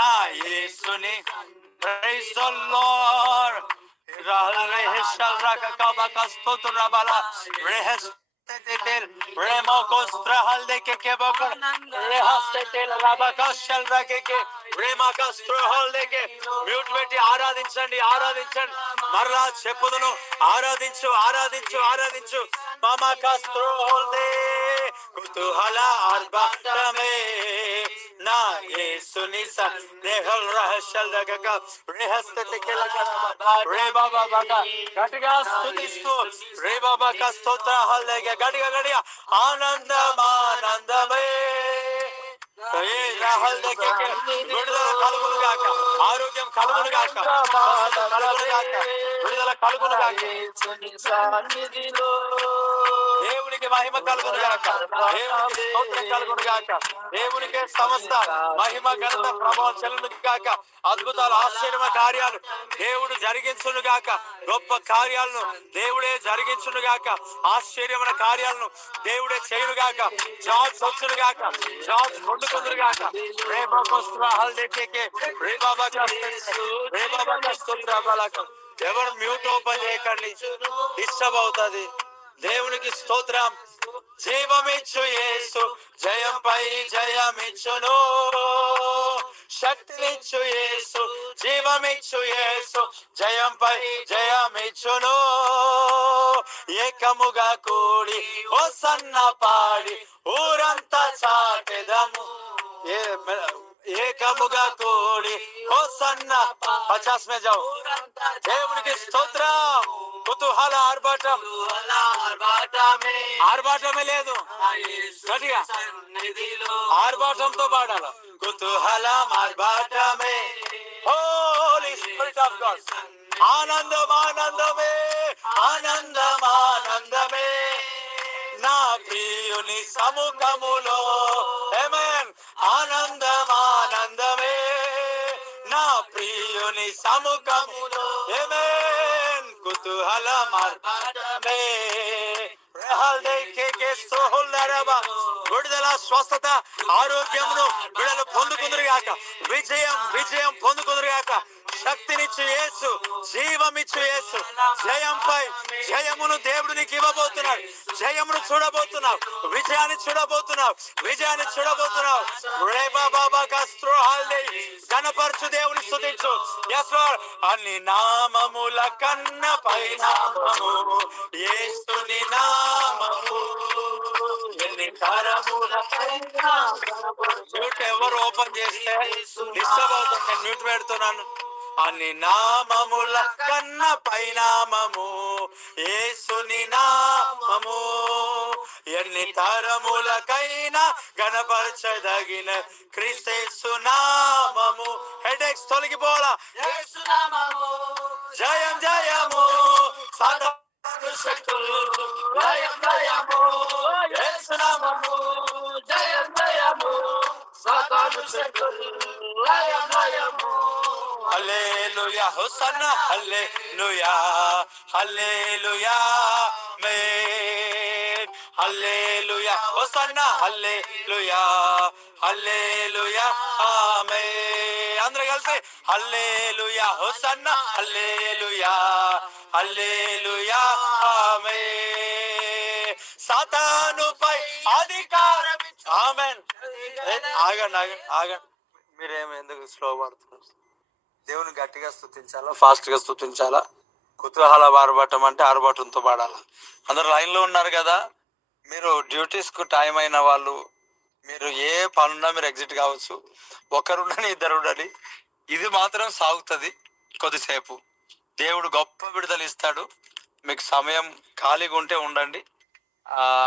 నా యేసుని. Praise the lord. మ్యూట్ పెట్టి ఆరాధించండి, ఆరాధించండి. మరలా చెప్పుదును, ఆరాధించు, ఆరాధించు, ఆరాధించు. మామా కస్త్రోల్దే కుతూహల ఆర్భాటమే నా యేసుని సన్నిధిలో. రహస్యాల దగ్గర రేహస్తతికి రే బాబా బాగా గట్టిగా స్తుతిస్తూ రే బాబా కా స్తోత్రాలు దగ్గర గట్టిగా గట్టిగా ఆనందం, ఆనందమే విడుదల కలుగును గాక, ఆరోగ్యం కలుగును గాక, కలుగును గాక, విడుదల కలుగును గాక. దేవునికి మహిమ కలుగును గాక, దేవునికి స్తోత్రం కలుగును గాక, దేవునికే సమస్త మహిమ ఘనత ప్రభావం చెల్లును గాక. అద్భుతాలు, ఆశ్చర్య కార్యాలు దేవుడు జరిగించును గాక. గొప్ప కార్యాలను దేవుడే జరిగించును గాక. ఆశ్చర్యమైన కార్యాలను దేవుడే చేయును గాక. జాబ్స్ వచ్చును గాక, జాబ్స్ పొందుకుందురు గాక. రే బాబా హల్దెకే రే బాబా రే బాబా స్తోత్రాలకు. ఎవరు మ్యూట్ ఓపెన్ చేయకండి, డిస్టర్బ్ అవుతుంది. దేవునికి స్తోత్రం. జీవమిచ్చు యేసు జయంపై జయమిచ్చును, శక్తినిచ్చు యేసు జీవమిచ్చు యేసు జయంపై జయమిచ్చును. ఏకముగా కూడి హోసన్న పాడి ఊరంతా చాటెదము. ఏకముగా కూడి హోసన్న 50 में जाओ. దేవునికి స్తోత్రం. కుతూహల ఆర్భాటం, ఆర్భాటమే లేదు, గట్టిగా ఆర్భాటంతో పాడాల. కుతూహల ఆర్భాటమే హోలీ స్పిరిట్ ఆఫ్ గాడ్. ఆనందం, ఆనందమే, ఆనందం, ఆనందమే నా ప్రియుని సముఖములో. ఆమేన్. ఆనందం, ఆనందమే నా ప్రియుని సముఖములో. ఆమేన్. కుతూహల మార్గమే విడుదల, స్వస్థత, ఆరోగ్యమును విడుదల పొందుకుందరు గాక. విజయం, విజయం పొందుకుందరు గాక. శక్తినిచ్చు యేసు, జీవమిచ్చు యేసు. జయంపై జయమును దేవుడు నీకు ఇవ్వబోతున్నాడు. జయమును చూడబోతున్నావు, విజయాన్ని చూడబోతున్నావు, విజయాన్ని చూడబోతున్నావు. రేబా బాబా కస్త్రోహాల్ని గణపరచు, దేవుని స్తుతించు. yes Lord. అన్ని నామముల కన్న పై నామము యేసుని నామము. ఎన్ని తరముల పైన మ్యూట్ ఎవరు ఓపెన్ చేస్తే డిస్టర్బ్ అవుతుంది. నేను మ్యూట్ పెడుతున్నాను. అన్ని నామముల కన్న పైనామము యేసుని నామము. ఎన్ని తరములకైనా గణపరచదగిన క్రీస్తు నామము. హెడేక్స్ తొలగిపోలా. జయం, జయము సాతాను శక్తులు, జయం, జయము యేసు నామము. జయం, జయము సాతాను శక్తులు, జయం, జయము. హల్లెలూయా, hosanna, hallelujah, hallelujah, amen. Hallelujah, hosanna, hallelujah, hallelujah, ఆమేన్. అందరూ కలిసి హల్లెలూయా, హోసన్నా, హల్లెలూయా, హల్లెలూయా, ఆమేన్. సాతానుపై అధికారం. ఆమేన్. ఆగండి, ఆగండి, ఆగండి. మీరేమి ఎందుకు స్లో పడుతున్నారు? దేవుని గట్టిగా స్తుతించాలా, ఫాస్ట్ గా స్తుతించాలా? కుతూహల ఆర్భాటం అంటే ఆర్భాటంతో పాడాలా? అందరు లైన్ లో ఉన్నారు కదా. మీరు డ్యూటీస్ కు టైం అయిన వాళ్ళు, మీరు ఏ పనున్నా మీరు ఎగ్జిట్ కావచ్చు. ఒకరుండని, ఇద్దరు ఉండని, ఇది మాత్రం సాగుతుంది కొద్దిసేపు. దేవుడు గొప్ప విడుదల ఇస్తాడు. మీకు సమయం ఖాళీగా ఉంటే ఉండండి.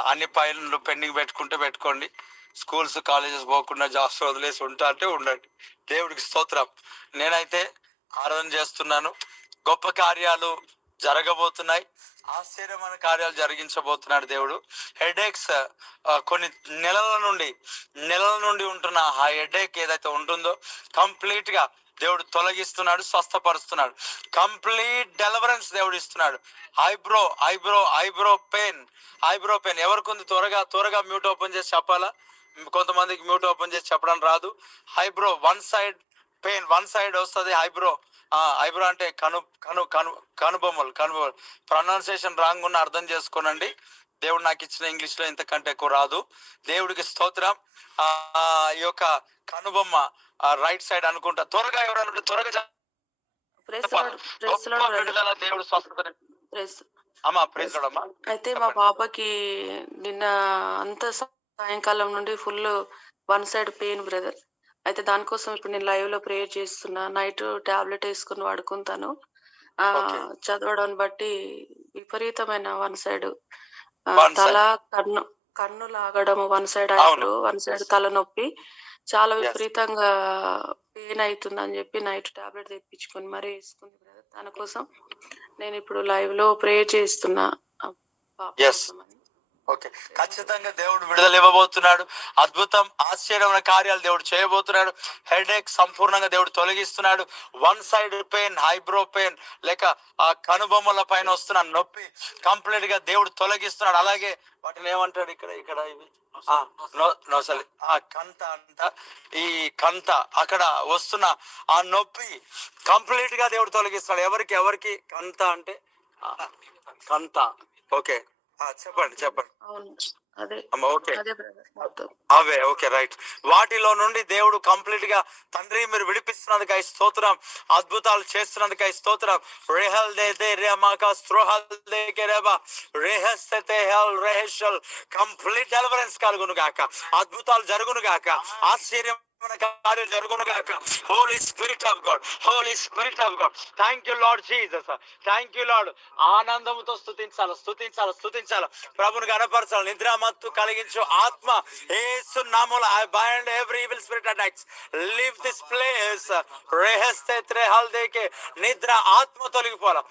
అన్ని ఫైళ్ళు పెండింగ్ పెట్టుకుంటే పెట్టుకోండి. స్కూల్స్ కాలేజెస్ పోకుండా జాబ్స్ వదిలేసి ఉంటా అంటే ఉండండి. దేవుడికి స్తోత్రం. నేనైతే ఆరాధన చేస్తున్నాను. గొప్ప కార్యాలు జరగబోతున్నాయి. ఆశ్చర్యమైన కార్యాలు జరిగించబోతున్నాడు దేవుడు. హెడేక్స్ కొన్ని నెలల నుండి ఉంటున్న ఆ హెడేక్ ఏదైతే ఉంటుందో కంప్లీట్ గా దేవుడు తొలగిస్తున్నాడు, స్వస్థపరుస్తున్నాడు. కంప్లీట్ డెలివరెన్స్ దేవుడు ఇస్తున్నాడు. ఐబ్రో పెయిన్ ఎవరికి ఉంది? త్వరగా మ్యూట్ ఓపెన్ చేసి చెప్పాలా? కొంతమందికి మ్యూట్ ఓపెన్ చేసి చెప్పడం రాదు. Eyebrow one side pain, one side వస్తుంది. ఐబ్రో అంటే కనుబొమ్మలు. ప్రొనౌన్సియేషన్ రాంగ్ ఉన్న అర్థం చేసుకోనండి. దేవుడు నాకు ఇచ్చిన ఇంగ్లీష్ లో ఇంతకంటే ఎక్కువ రాదు. దేవుడికి స్తోత్రం. ఈ యొక్క కనుబొమ్మ రైట్ సైడ్ అనుకుంటా. త్వరగా ఎవరైనా త్వరగా దేవుడు స్వస్థత. అమ్మా ప్రైజ్ లార్డ్ అమ్మా. అయితే మా పాపకి నిన్న అంత సాయంకాలం నుండి full one side pain brother. అయితే దానికోసం ఇప్పుడు నేను లైవ్ లో ప్రేయర్ చేస్తున్నా. నైట్ టాబ్లెట్ వేసుకుని వాడుకుంటాను. చదవడాన్ని బట్టి విపరీతమైన వన్ సైడ్ తల కన్ను లాగడం, one side eyebrow, one side తలనొప్పి, చాలా విపరీతంగా పెయిన్ అవుతుందని చెప్పి నైట్ టాబ్లెట్ తెప్పించుకొని మరీ వేసుకుంది బ్రదర్. దానికోసం నేను ఇప్పుడు లైవ్ లో ప్రేయర్ చేస్తున్నా. ఓకే, ఖచ్చితంగా దేవుడు విడుదల ఇవ్వబోతున్నాడు. అద్భుతం, ఆశ్చర్యమైన కార్యాలు దేవుడు చేయబోతున్నాడు. హెడేక్ సంపూర్ణంగా దేవుడు తొలగిస్తున్నాడు. One side pain, eyebrow pain లేక ఆ కనుబొమ్మల పైన వస్తున్న నొప్పి కంప్లీట్ గా దేవుడు తొలగిస్తున్నాడు. అలాగే వాటిని ఏమంటాడు ఇక్కడ ఇవి నొసలి, ఆ కంత అంట, ఈ కంత అక్కడ వస్తున్న ఆ నొప్పి కంప్లీట్ గా దేవుడు తొలగిస్తున్నాడు. ఎవరికి కంత అంటే కంత. ఓకే, చెప్పండి. అవే ఓకే రైట్. వాటిలో నుండి దేవుడు కంప్లీట్ గా తండ్రి మీరు విడిపిస్తున్నందుకు స్తోత్రం, అద్భుతాలు చేస్తున్నందుకు స్తోత్రం. రేహల్ దే రేమాక స్త్రోహల్ దే కెరేబా రేహస్తతే హెల్ రేహషల్ కంప్లీట్ డెలివరెన్స్ కలుగును గాక, అద్భుతాలు జరుగును గాక, ఆశ్చర్యం కార్యం జరుగును గాక. Holy Spirit of God, thank you Lord Jesus, thank you Lord. ఆనందంతో స్తుతించాలి, ప్రభుని కనపరచాలి. నిద్రామత్తు కలిగించు ఆత్మ యేసు నామములో I bind every evil spirit attacks, leave this place. రేహస్తే త్రేహల్ దేకే నిద్ర ఆత్మ తొలగిపోవాలా,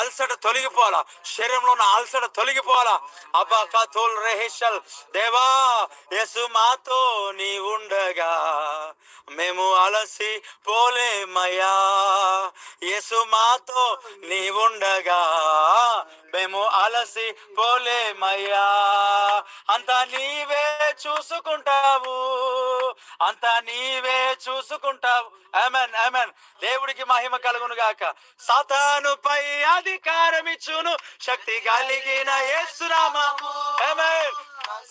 అల్సట తొలగిపోవాలా, శరీరంలో ఉన్న అల్సట తొలగిపోవాలా. అబ్బా కథోల్ రేహషల్ దేవా యేసు మాతో నీ ఉండగా మేము అలసి పోలేమయ్యా, యేసు మాతో నీ ఉండగా మేము అలసి పోలేమయ్యా. అంతా నీవే చూసుకుంటావు. ఆమేన్. దేవుడికి మహిమ కలుగును గాక. సాతానుపై అధికారం ఇచ్చును శక్తి కలిగిన యేసు నామము. ఆమేన్.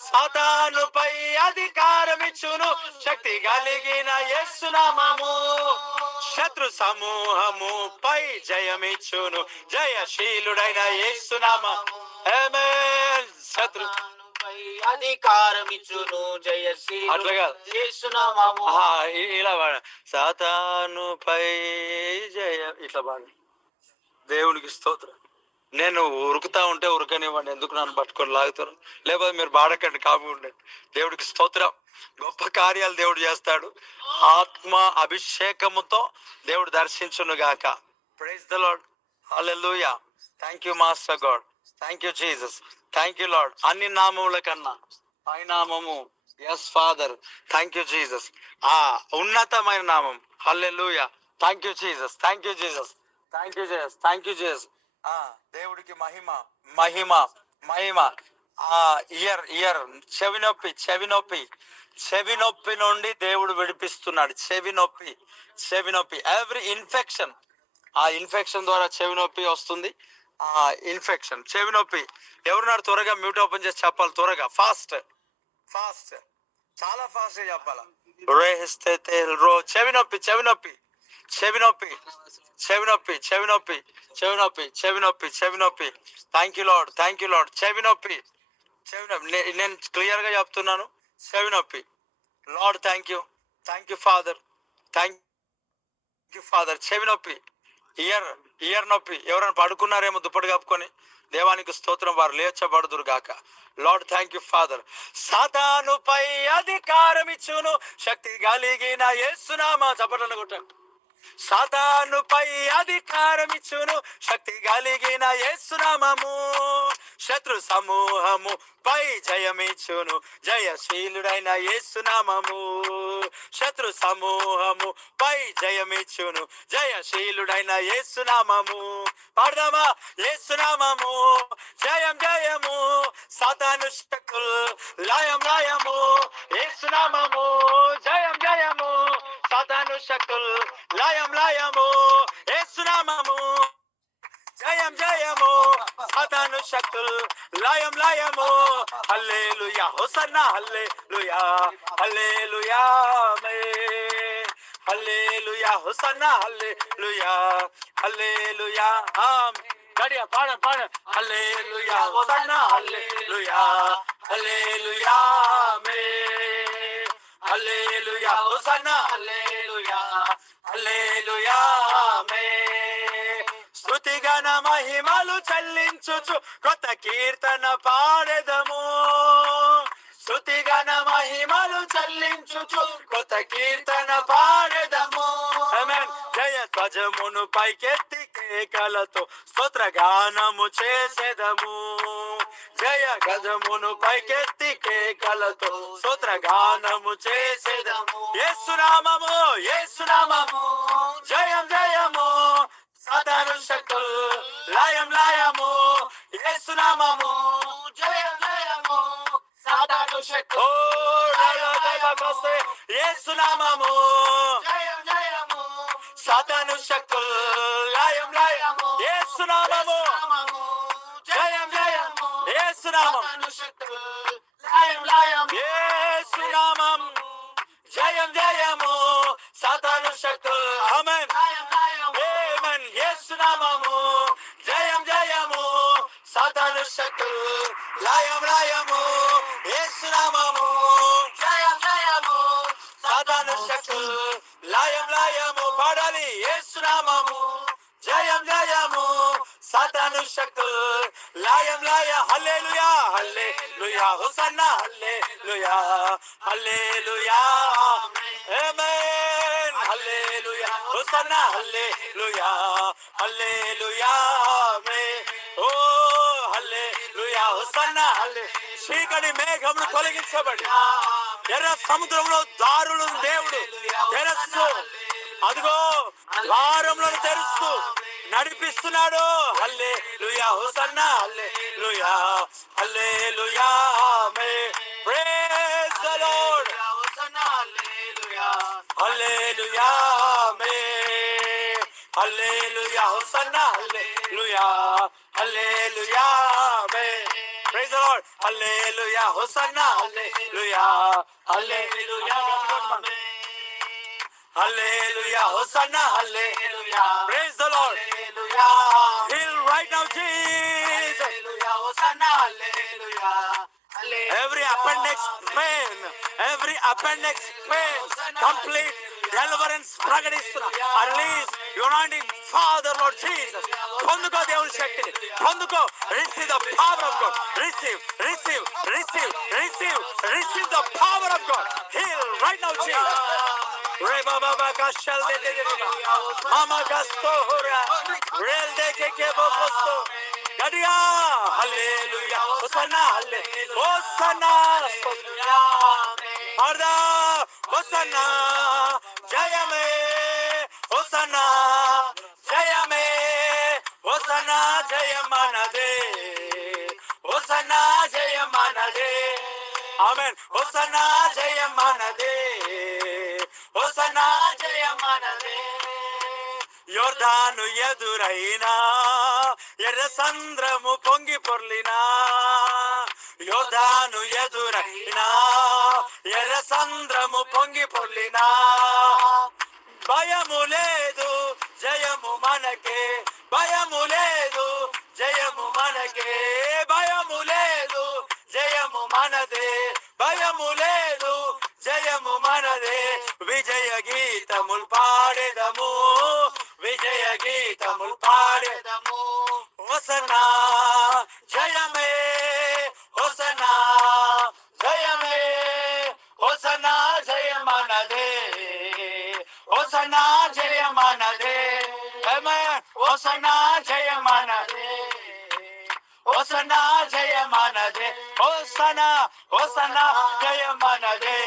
సాతానుపై అధికారం ఇచ్చును శక్తి కలిగిన యేసు నామము. శత్రు సమూహముపై జయమిచ్చును జయశీలుడైన యేసు నామము. ఆమేన్. శత్రు అధికారం ఇచ్చును జయశీలుడైన యేసు నామము. ఇలా వాడ సాతానుపై జయ, ఇట్లా వాడ. దేవునికి స్తోత్రం. నేను ఉరుకుతా ఉంటే ఉరకనివ్వండి, ఎందుకు నన్ను పట్టుకొని లాగుతాను? లేకపోతే మీరు బాడకండి, కాపు ఉండండి. దేవుడికి స్తోత్రం. గొప్ప కార్యాలు దేవుడు చేస్తాడు. ఆత్మ అభిషేకముతో దేవుడు దర్శించును గాక. Praise the Lord, hallelujah. Thank you master God, thank you Jesus, thank you Lord. అన్ని నామముల కన్నా పై నామము yes Father. Thank you Jesus, ఆ ఉన్నతమైన నామం. Hallelujah. Thank you Jesus, thank you Jesus, thank you Jesus, thank you Jesus. దేవుడికి మహిమ. ఇయర్ చెవి నొప్పి నుండి దేవుడు విడిపిస్తున్నాడు. చెవి నొప్పి ఎవ్రీ ఇన్ఫెక్షన్, ఆ ఇన్ఫెక్షన్ ద్వారా చెవి నొప్పి వస్తుంది. ఆ ఇన్ఫెక్షన్, చెవి నొప్పి. ఎవరున్నారు? త్వరగా మ్యూట్ ఓపెన్ చేసి చెప్పాలి, త్వరగా, ఫాస్ట్, చాలా ఫాస్ట్ గా చెప్పాలా. చెవి నొప్పి. Thank you lord. చెవి నొప్పి. నేను క్లియర్ గా చెప్తున్నాను, చెవి నొప్పి. లార్డ్ థ్యాంక్ యూ ఫాదర్, చెవి నొప్పి. ఇయర్ నొప్పి. ఎవరైనా పడుకున్నారేమో దుప్పటి కప్పుకొని, దేవానికి స్తోత్రం. వారు లేచబడుదురు గాక. Lord thank you Father. సాతానుపై అధికారం ఇచ్చును శక్తి కలిగిన యేసునామా. చప్పట్లను కొట్టండి. సాతానుపై అధికారం ఇచ్చును శక్తి కలిగిన యేసునామము. శత్రు సమూహము పై జయమిచ్చును జయశీలుడైన యేసునామము. శత్రు సమూహము పై జయమిచ్చును జయశీలుడైన యేసునామము. పాడదామా? యేసునామము జయం జయము, సాతాను శక్తులు లయం లయము. యేసునామము జయం జయము, సాతాను శక్తులు లయం లయము. యేసునామము జయం జయము, సాతాను శక్తులు లయం లయము. హల్లెలూయా hosanna hallelujah hallelujah amen. Hallelujah hosanna hallelujah hallelujah ఆమేన్. గడియా పాడ హల్లెలూయా hosanna hallelujah hallelujah amen. Hallelujah hosanna hallelujah hallelujah ఆమేన్. స్తుతిగణ మహిమలు చెల్లించుచు కొత్త కీర్తన పాడెదము. స్తుతిగణ మహిమలు చెల్లించుచు కొత్త కీర్తన పాడెదము. ఆమేన్. జయ ధ్వజమును పైకెత్తి కేకలతో స్తోత్రగానము చేసెదము. జయ గజమును పైకెత్తి కేకలతో స్తోత్రగానము చేసెదము. యేసునామము యేసునామము జయం జయము, సాతాను శక్తులు లయం లయము. యేసునామము జయం జయము, సాతాను శక్తులు యేసునామము జయం జయము, సాతాను శక్తులు లయం లయము. యేసునామము జయం జయము, యేసునామము లయం లయము. యేసునామం జయం జయము, సాతాను శక్తులు ఆమేన్ ఆమేన్. యేసునామము జయం జయము, సాతాను శక్తులు లయం లయము. యేసునామము జయం జయము, సాతాను శక్తులు లయం లయము. పాడాలి. యేసునామము జయం జయము, సాతాను శక్తులు లయం లయ. హల్లెలూయా హల్లెలూయా hosanna hallelujah hallelujah amen. Hallelujah hosanna hallelujah hallelujah ఆమేన్. ఓ హల్లెలూయా హోసన్నా హల్లెలూయా. చీకటి మేఘమును తొలగించబడి ఎర్ర సముద్రంలో దారులు దేవుడు తెరస్తూ, అదిగో ద్వారములను తెరుస్తూ నడిపిస్తున్నాడు. Hallelujah hosanna hallelujah hallelujah amen. Praise the Lord. Hallelujah amen. Hallelujah hosanna hallelujah hallelujah amen. Praise the Lord. Hallelujah hosanna hallelujah hallelujah amen. Hallelujah, Hosanna, hallelujah. Praise the Lord. Hallelujah. Heal right now, Jesus. Hallelujah, Hosanna, hallelujah. Every appendix pain, every appendix pain, complete deliverance ప్రకటిస్తున్నా. Release your anointing, Father, Lord Jesus. పొందుకో దేవుని శక్తిని, పొందుకో. Receive the power of God. Receive, receive, receive, receive, receive the power of God. Heal right now, Jesus. Re baba baka shal de de de mama gasto hora rel de ke bokosto gadia. Hallelujah hosanna hosanna arda hosanna jayame hosanna jayame hosanna jayamanade hosanna jayamanade amen hosanna jayamanade hosanna jayamanade. యోర్దాను ఎదురైనా ఎర్ర సంద్రము పొంగి పొర్లినా, యోర్దాను ఎదురైనా ఎర్ర సంద్రము పొంగి పొర్లినా, భయము లేదు జయము మనకే, భయము లేదు జయము మనకే, భయము లేదు జయము మనదే, భయము లేదు జయము మనదే. విజయ గీతములు పాడెదము, విజయ గీతములు పాడెదము. హోసనా జయమే, హోసనా జయమే, హోసనా జయమనదే, హోసనా జయమనదే, ఆమేన్. హోసనా జయమనదే, హోసనా జయమనదే, హోసనా హోసనా జయమనదే,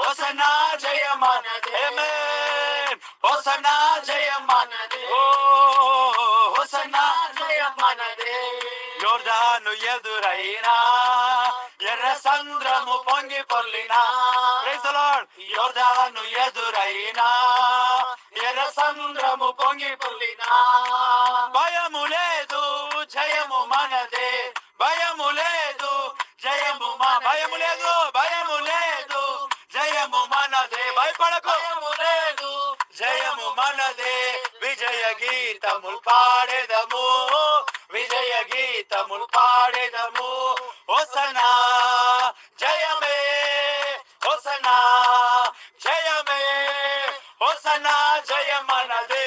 హోసనా జయమనదే, ఆమేన్. హోసనా జయమనదే, ఓ హోసనా జయమనదే. యోర్దాను ఎదురైనా ఎర్ర సంద్రము పొంగి పొర్లినా, ప్రైజ్ ది లార్డ్. యోర్దాను ఎదురైనా ఎర్ర సంద్రము పొంగి పొర్లినా, భయము లేదు జయము మనదే, భయము లేదు జయము భయము లేదు, భయము లేదు జయము మనదే, భయపడకు, భయము లేదు జయము మనదే. విజయ గీతములు పాడెదము, విజయ గీతములు పాడెదము, హోసనా జయమే, హోసనా జయమే, హోసనా జయమనదే.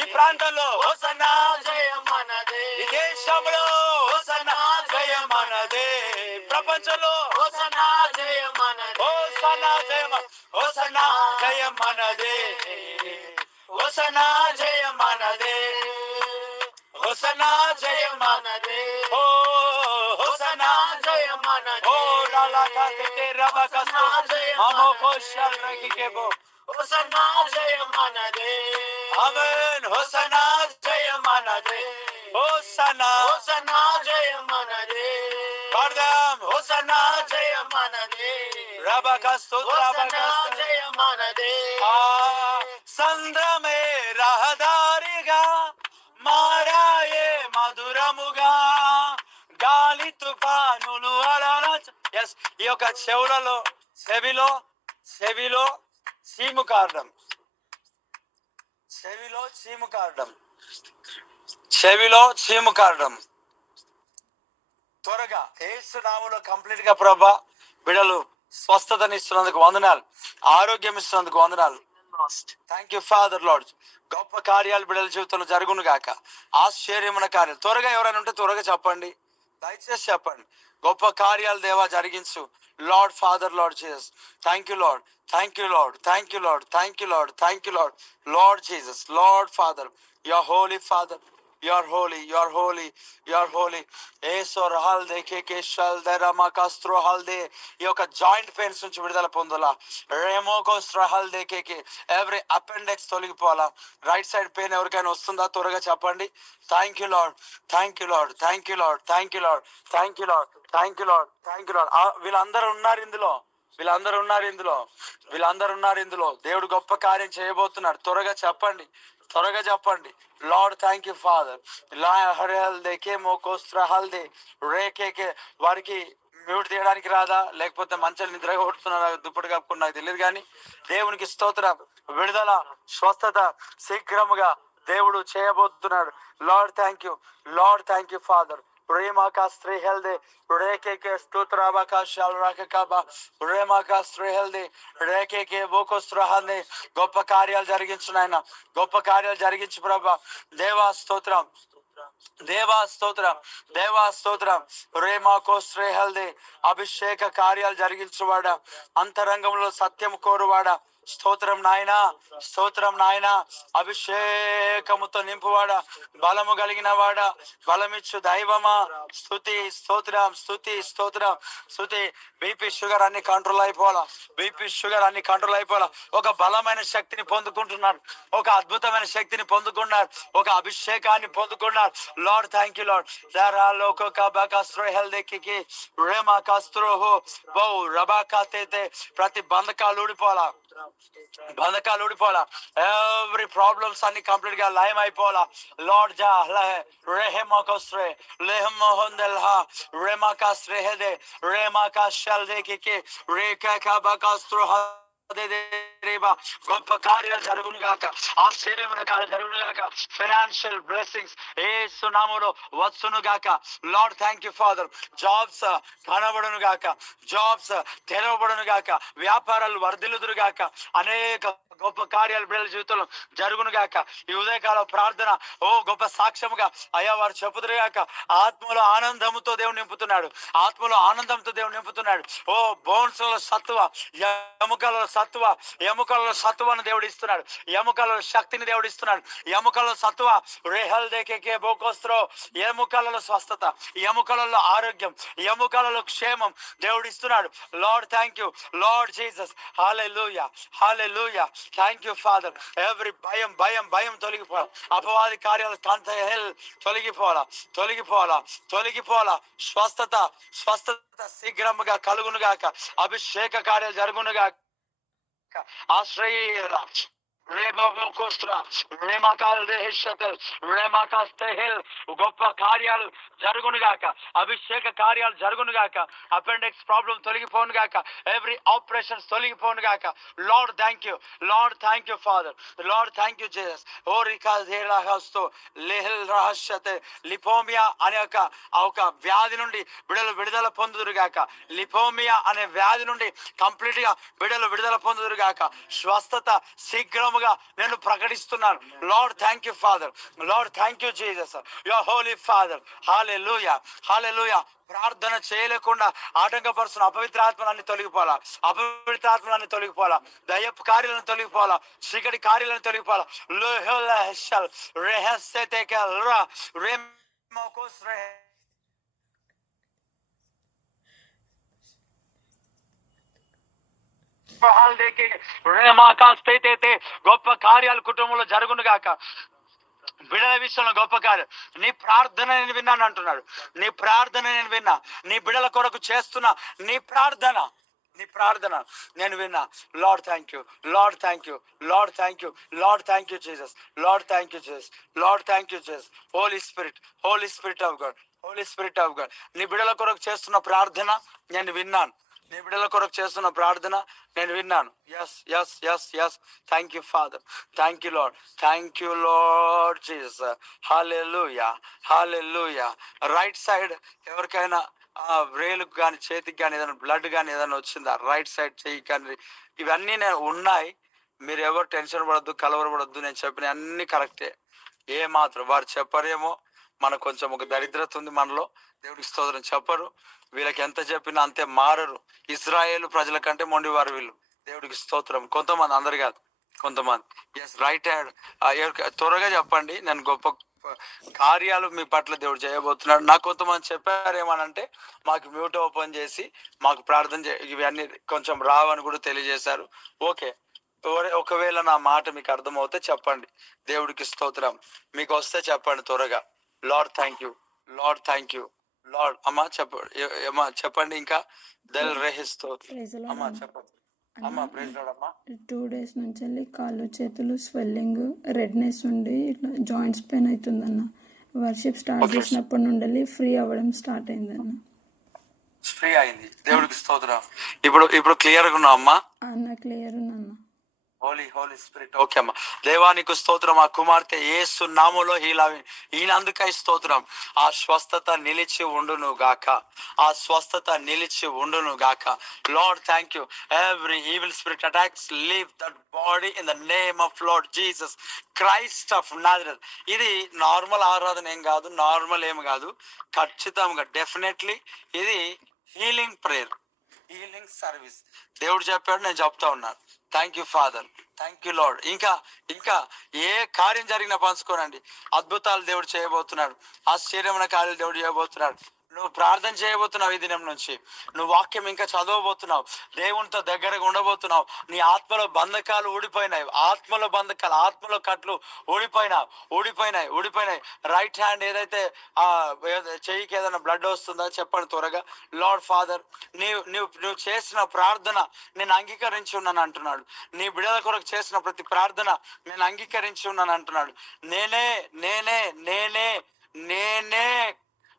ఈ ప్రాంతంలో హోసనా జయమనదే, ఈ దేశంలో హోసనా జయమనదే, ప్రపంచంలో హోసనా జయమనదే, హోసనా జయమ, హోసనా జయమనదే, హోసనా జయమనదే, హోసనా జయమనదే, ఓ హోసనా జయమనదే, ఓ లాలాకాతే రబకస్తో అమోకోషల్ రగికేబో, హోసనా జయమనదే, ఆమేన్. హోసనా జయమనదే, హోసనా హోసనా జయమనదే, పాడదాం. హోసనా జయమనదే, రబకస్తో రబకస్తో జయమనదే. సంద్రమే రహదారిగా మారాయే మధురముగా, గాలి తుఫానులు అలల. ఎస్, ఈ యొక్క చెవులలో చెవిలో చెవిలో చీము కారడం, చెవిలో చీము కారడం, చెవిలో చీము కారడం త్వరగా యేసు నామములో కంప్లీట్ గా ప్రభా బిడలు స్వస్థతనిస్తున్నందుకు వందనాలు, ఆరోగ్యం ఇస్తున్నందుకు వందనాలు. Thank you Father lord. గొప్ప కార్యాలు బిడల జీవితంలో జరుగును గాక, ఆశ్చర్యమైన కార్యాలు. త్వరగా ఎవరైనా ఉంటే త్వరగా చెప్పండి, దయచేసి చెప్పండి. గొప్ప కార్యాలు దేవా జరిగించు Lord, Father Lord Jesus. Thank you Lord, thank you Lord, thank you Lord, thank you Lord, thank you Lord, Lord Jesus, Lord Father, your holy Father, you're holy, you're holy, you're holy. Esor halde ke shal de rama kastro halde. ఈ యొక్క joint pains నుంచి విడుదల పొందాలా, రేమో కోస్ట్రా halde ke every appendix తొలగిపోవాలా. Right side pain ఎవరికైనా వస్తుందా త్వరగా చెప్పండి. Thank you Lord, thank you Lord, thank you Lord, thank you Lord, thank you Lord, thank you Lord, thank you Lord. వీళ్ళందరూ ఉన్నారు ఇందులో, వీళ్ళందరూ ఉన్నారు ఇందులో, వీళ్ళందరూ ఉన్నారు ఇందులో. దేవుడు గొప్ప కార్యం చేయబోతున్నాడు. త్వరగా చెప్పండి, త్వరగా చెప్పండి. Lord thank you father. వారికి మ్యూట్ తీయడానికి రాదా, లేకపోతే మంచాలు నిద్ర కొడుతున్నారా, దుప్పటి కప్పుకుని నాకు తెలియదు, కానీ దేవునికి స్తోత్రం. విడుదల, స్వస్థత శీఘ్రముగా దేవుడు చేయబోతున్నాడు. Lord thank you, Lord thank you father. Rema kastre helde reke ke stutraba ka shalraka kaba rema kastre helde reke ke bokosтрahane. గొప్ప కార్యాలు జరిగించు నాయన, గొప్ప కార్యాలు జరిగించు ప్రభా. దేవా స్తోత్రం, దేవా స్తోత్రం, దేవా స్తోత్రం. రేమా కోస్ట్రే హల్దే అభిషేక కార్యాలు జరిగించువాడా, అంతరంగంలో సత్యం కోరువాడా, స్తోత్రం నాయనా, స్తోత్రం నాయనా. అభిషేకముతో నింపువాడా, బలము కలిగిన వాడా, బలమిచ్చు దైవమా, స్తుతి స్తోత్రం, స్తుతి స్తోత్రం, స్తుతి. బీపీ షుగర్ అన్ని కంట్రోల్ అయిపోవాలా, బీపీ షుగర్ అన్ని కంట్రోల్ అయిపోవాలా. ఒక బలమైన శక్తిని పొందుకుంటున్నారు, ఒక అద్భుతమైన శక్తిని పొందుకున్నారు, ఒక అభిషేకాన్ని పొందుకున్నారు. Lord thank you Lord. ప్రతి బంధకాలు ఊడిపోవాలా, బంధకాలు ఊడిపోవాలా. ఎవ్రీ ప్రాబ్లమ్స్ అన్ని కంప్లీట్ గా లయం అయిపోవాలా. లార్డ్ జా రెహమోస్రే లెహమోహందెల్హా రెమాకాస్రే హెదే రెమాకాశల్దే కి రేకాబాకాస్త్రో గొప్ప కార్యాలు జరుగును గాక, ఆశ్చర్యమైన కార్యాలు జరుగును గాక. ఫైనాన్షియల్ బ్లెస్సింగ్స్ యేసు నామములో వచ్చును గాక. Lord thank you Father. Jobs కనబడును గాక, జాబ్స్ తెరవబడును గాక, వ్యాపారాలు వర్ధిల్లుదురు గాక, అనేక గొప్ప కార్యాలు బిడ్డల జీవితంలో జరుగును గాక. ఈ ఉదయకాల ప్రార్థన ఓ గొప్ప సాక్ష్యముగా అయ్యా వారు చెప్పుదురు గాక. ఆత్మలో ఆనందంతో దేవుడు నింపుతున్నాడు, ఆత్మలో ఆనందంతో దేవుడు నింపుతున్నాడు. ఓ బోన్స్ లో సత్తువ, ఎముకలలో సత్తువ, ఎముకలలో సత్తువను దేవుడు ఇస్తున్నాడు, ఎముకలలో శక్తిని దేవుడు ఇస్తున్నాడు. ఎముకలలో సత్తువ రేహల్ దేకే బోకోస్త్రో, ఎముకలలో స్వస్థత, ఎముకలలో ఆరోగ్యం, ఎముకలలో క్షేమం దేవుడు ఇస్తున్నాడు. Lord thank you, Lord Jesus. Hallelujah, hallelujah. Thank you father. Every భయం భయం భయం తొలగిపోవాలి, అపవాది కార్యాలు తొలగిపోవాలా, తొలగిపోవాలా, తొలగిపోవాలా. స్వస్థత, స్వస్థత శీఘ్రముగా కలుగును గాక. అభిషేక కార్యాలు జరుగును గాక. ఆశ్రయ గొప్ప కార్యాలు జరుగును గాక, అభిషేక కార్యాలు జరుగును గాక. అపెండిక్స్ ప్రాబ్లం తొలగిపోను గాక, ఎవ్రీ ఆపరేషన్స్ తొలగిపోను గాక. Lord thank you, Lord thank you Father, Lord thank you Jesus. ఓ రికాజేలాహస్తో లెహల్ రహస్యతే లిపోమియా అనే ఒక వ్యాధి నుండి విడుదల పొందుదురు గాక. లిపోమియా అనే వ్యాధి నుండి కంప్లీట్ గా విడుదల పొందుదురు గాక. స్వస్థత శీఘ్రముగా నేను ప్రకటిస్తున్నాను. Lord thank you Father, Lord thank you Jesus, your holy Father. హల్లెలూయా, హల్లెలూయా. ప్రార్థన చేయలేకుండా ఆటంకపరుస్తున్న అపవిత్రాత్మలన్నీ తొలగిపోవాలా, అపవిత్రాత్మలన్నీ తొలగిపోవాలా, దయ్యపు కార్యాలను తొలగిపోవాలా, చీకటి కార్యాలను తొలగిపోవాలా. గొప్ప కార్యాలు కుటుంబంలో జరుగును గాక. బిడ్డల విషయంలో గొప్ప కార్యం. నీ ప్రార్థన నేను విన్నాను అంటున్నాడు. నీ ప్రార్థన నేను విన్నా, నీ బిడ్డల కొరకు చేస్తున్నా నీ ప్రార్థన నేను విన్నా. Lord thank you, Lord thank you, Lord thank you, Lord thank you Jesus, Lord thank you Jesus, Lord thank you Jesus. Holy Spirit, Holy Spirit of God, Holy Spirit of God. నీ బిడ్డల కొరకు చేస్తున్న ప్రార్థన నేను విన్నాను, నీ బిడ్డల కొరకు చేస్తున్న ప్రార్థన నేను విన్నాను. Yes yes yes yes. Thank you Father, thank you Lord, thank you Lord Jesus. Hallelujah, hallelujah. Right side ఎవరికైనా వేలుకు కానీ చేతికి కానీ ఏదైనా బ్లడ్ కానీ ఏదైనా వచ్చిందా? రైట్ సైడ్ చెయ్యి కానీ ఇవన్నీ నేను ఉన్నాయి. మీరు ఎవరు టెన్షన్ పడద్దు, కలవరపడద్దు. నేను చెప్పిన అన్ని కరెక్టే. ఏ మాత్రం వారు చెప్పరేమో, మనకు కొంచెం ఒక దరిద్రత ఉంది మనలో. దేవుడికి స్తోత్రం. చెప్పరు, వీళ్ళకి ఎంత చెప్పినా అంతే మారరు. ఇజ్రాయేలు ప్రజల కంటే మొండివారు వీళ్ళు. దేవుడికి స్తోత్రం. కొంతమంది, అందరు కాదు, కొంతమంది. Yes, right hand. త్వరగా చెప్పండి. నేను గొప్ప కార్యాలు మీ పట్ల దేవుడు చేయబోతున్నాడు. నాకు కొంతమంది చెప్పారు ఏమనంటే, మాకు మ్యూట్ ఓపెన్ చేసి మాకు ప్రార్థన ఇవన్నీ కొంచెం రావని కూడా తెలియజేశారు. ఓకే, ఒకవేళ నా మాట మీకు అర్థమవుతే చెప్పండి. దేవుడికి స్తోత్రం. మీకు వస్తే చెప్పండి త్వరగా. Lord thank you, Lord thank you, lord. అమ్మా అమ్మా చెప్పండి. ఇంకా దెల్ రెహిస్తో అమ్మా చెప్పండి. అమ్మా ప్రైజ్ లార్డ్ అమ్మా. 2 days నుంచి వెళ్ళి కాళ్ళు చేతులు స్వెల్లింగ్, రెడ్నెస్ ఉండి ఇట్లా జాయింట్స్ పెయిన్ అవుతుందన్న. వర్షిప్ స్టార్ట్ చేసినప్పటి నుండి ఫ్రీ అవ్వడం స్టార్ట్ అయిందన్న. ఫ్రీ అయింది. దేవుడికి స్తోత్రం. ఇప్పుడు క్లియర్ గా ఉన్నావు అమ్మా? అన్న క్లియర్ ఉన్నాన్న. హోలీ స్పిరిట్. ఓకే అమ్మా, దేవానికి స్తోత్రం. ఆ కుమార్తె యేసు నామములో ఈయనందుకై స్తోత్రం. ఆ స్వస్థత నిలిచి ఉండును గాక, ఆ స్వస్థత నిలిచి ఉండును గాక. Lord thank you. Every evil spirit attacks leave that body in the name of Lord Jesus Christ of Nazareth. ఇది నార్మల్ ఆరాధన ఏం కాదు, నార్మల్ ఏం కాదు, ఖచ్చితంగా డెఫినెట్లీ ఇది హీలింగ్ ప్రేయర్, హీలింగ్ సర్వీస్. దేవుడు చెప్పాడు, నేను చెప్తా ఉన్నాను. Thank you Father, thank you lord. ఇంకా ఏ కార్యం జరిగినా పంచుకోనండి. అద్భుతాలు దేవుడు చేయబోతున్నాడు, ఆశ్చర్యమైన కార్యాలు దేవుడు చేయబోతున్నాడు. నువ్వు ప్రార్థన చేయబోతున్నావు. ఈ దినం నుంచి నువ్వు వాక్యం ఇంకా చదవబోతున్నావు, దేవునితో దగ్గరగా ఉండబోతున్నావు. నీ ఆత్మలో బంధకాలు ఊడిపోయినాయి, ఆత్మలో బంధకాలు, ఆత్మలో కట్లు ఊడిపోయినాయి. రైట్ హ్యాండ్ ఏదైతే చెయ్యికి ఏదైనా బ్లడ్ వస్తుందా చెప్పండి త్వరగా. లార్డ్ ఫాదర్, నువ్వు చేసిన ప్రార్థన నేను అంగీకరించి ఉన్నాను అంటున్నాడు. నీ బిడ్డల కొరకు చేసిన ప్రతి ప్రార్థన నేను అంగీకరించి ఉన్నాను అంటున్నాడు.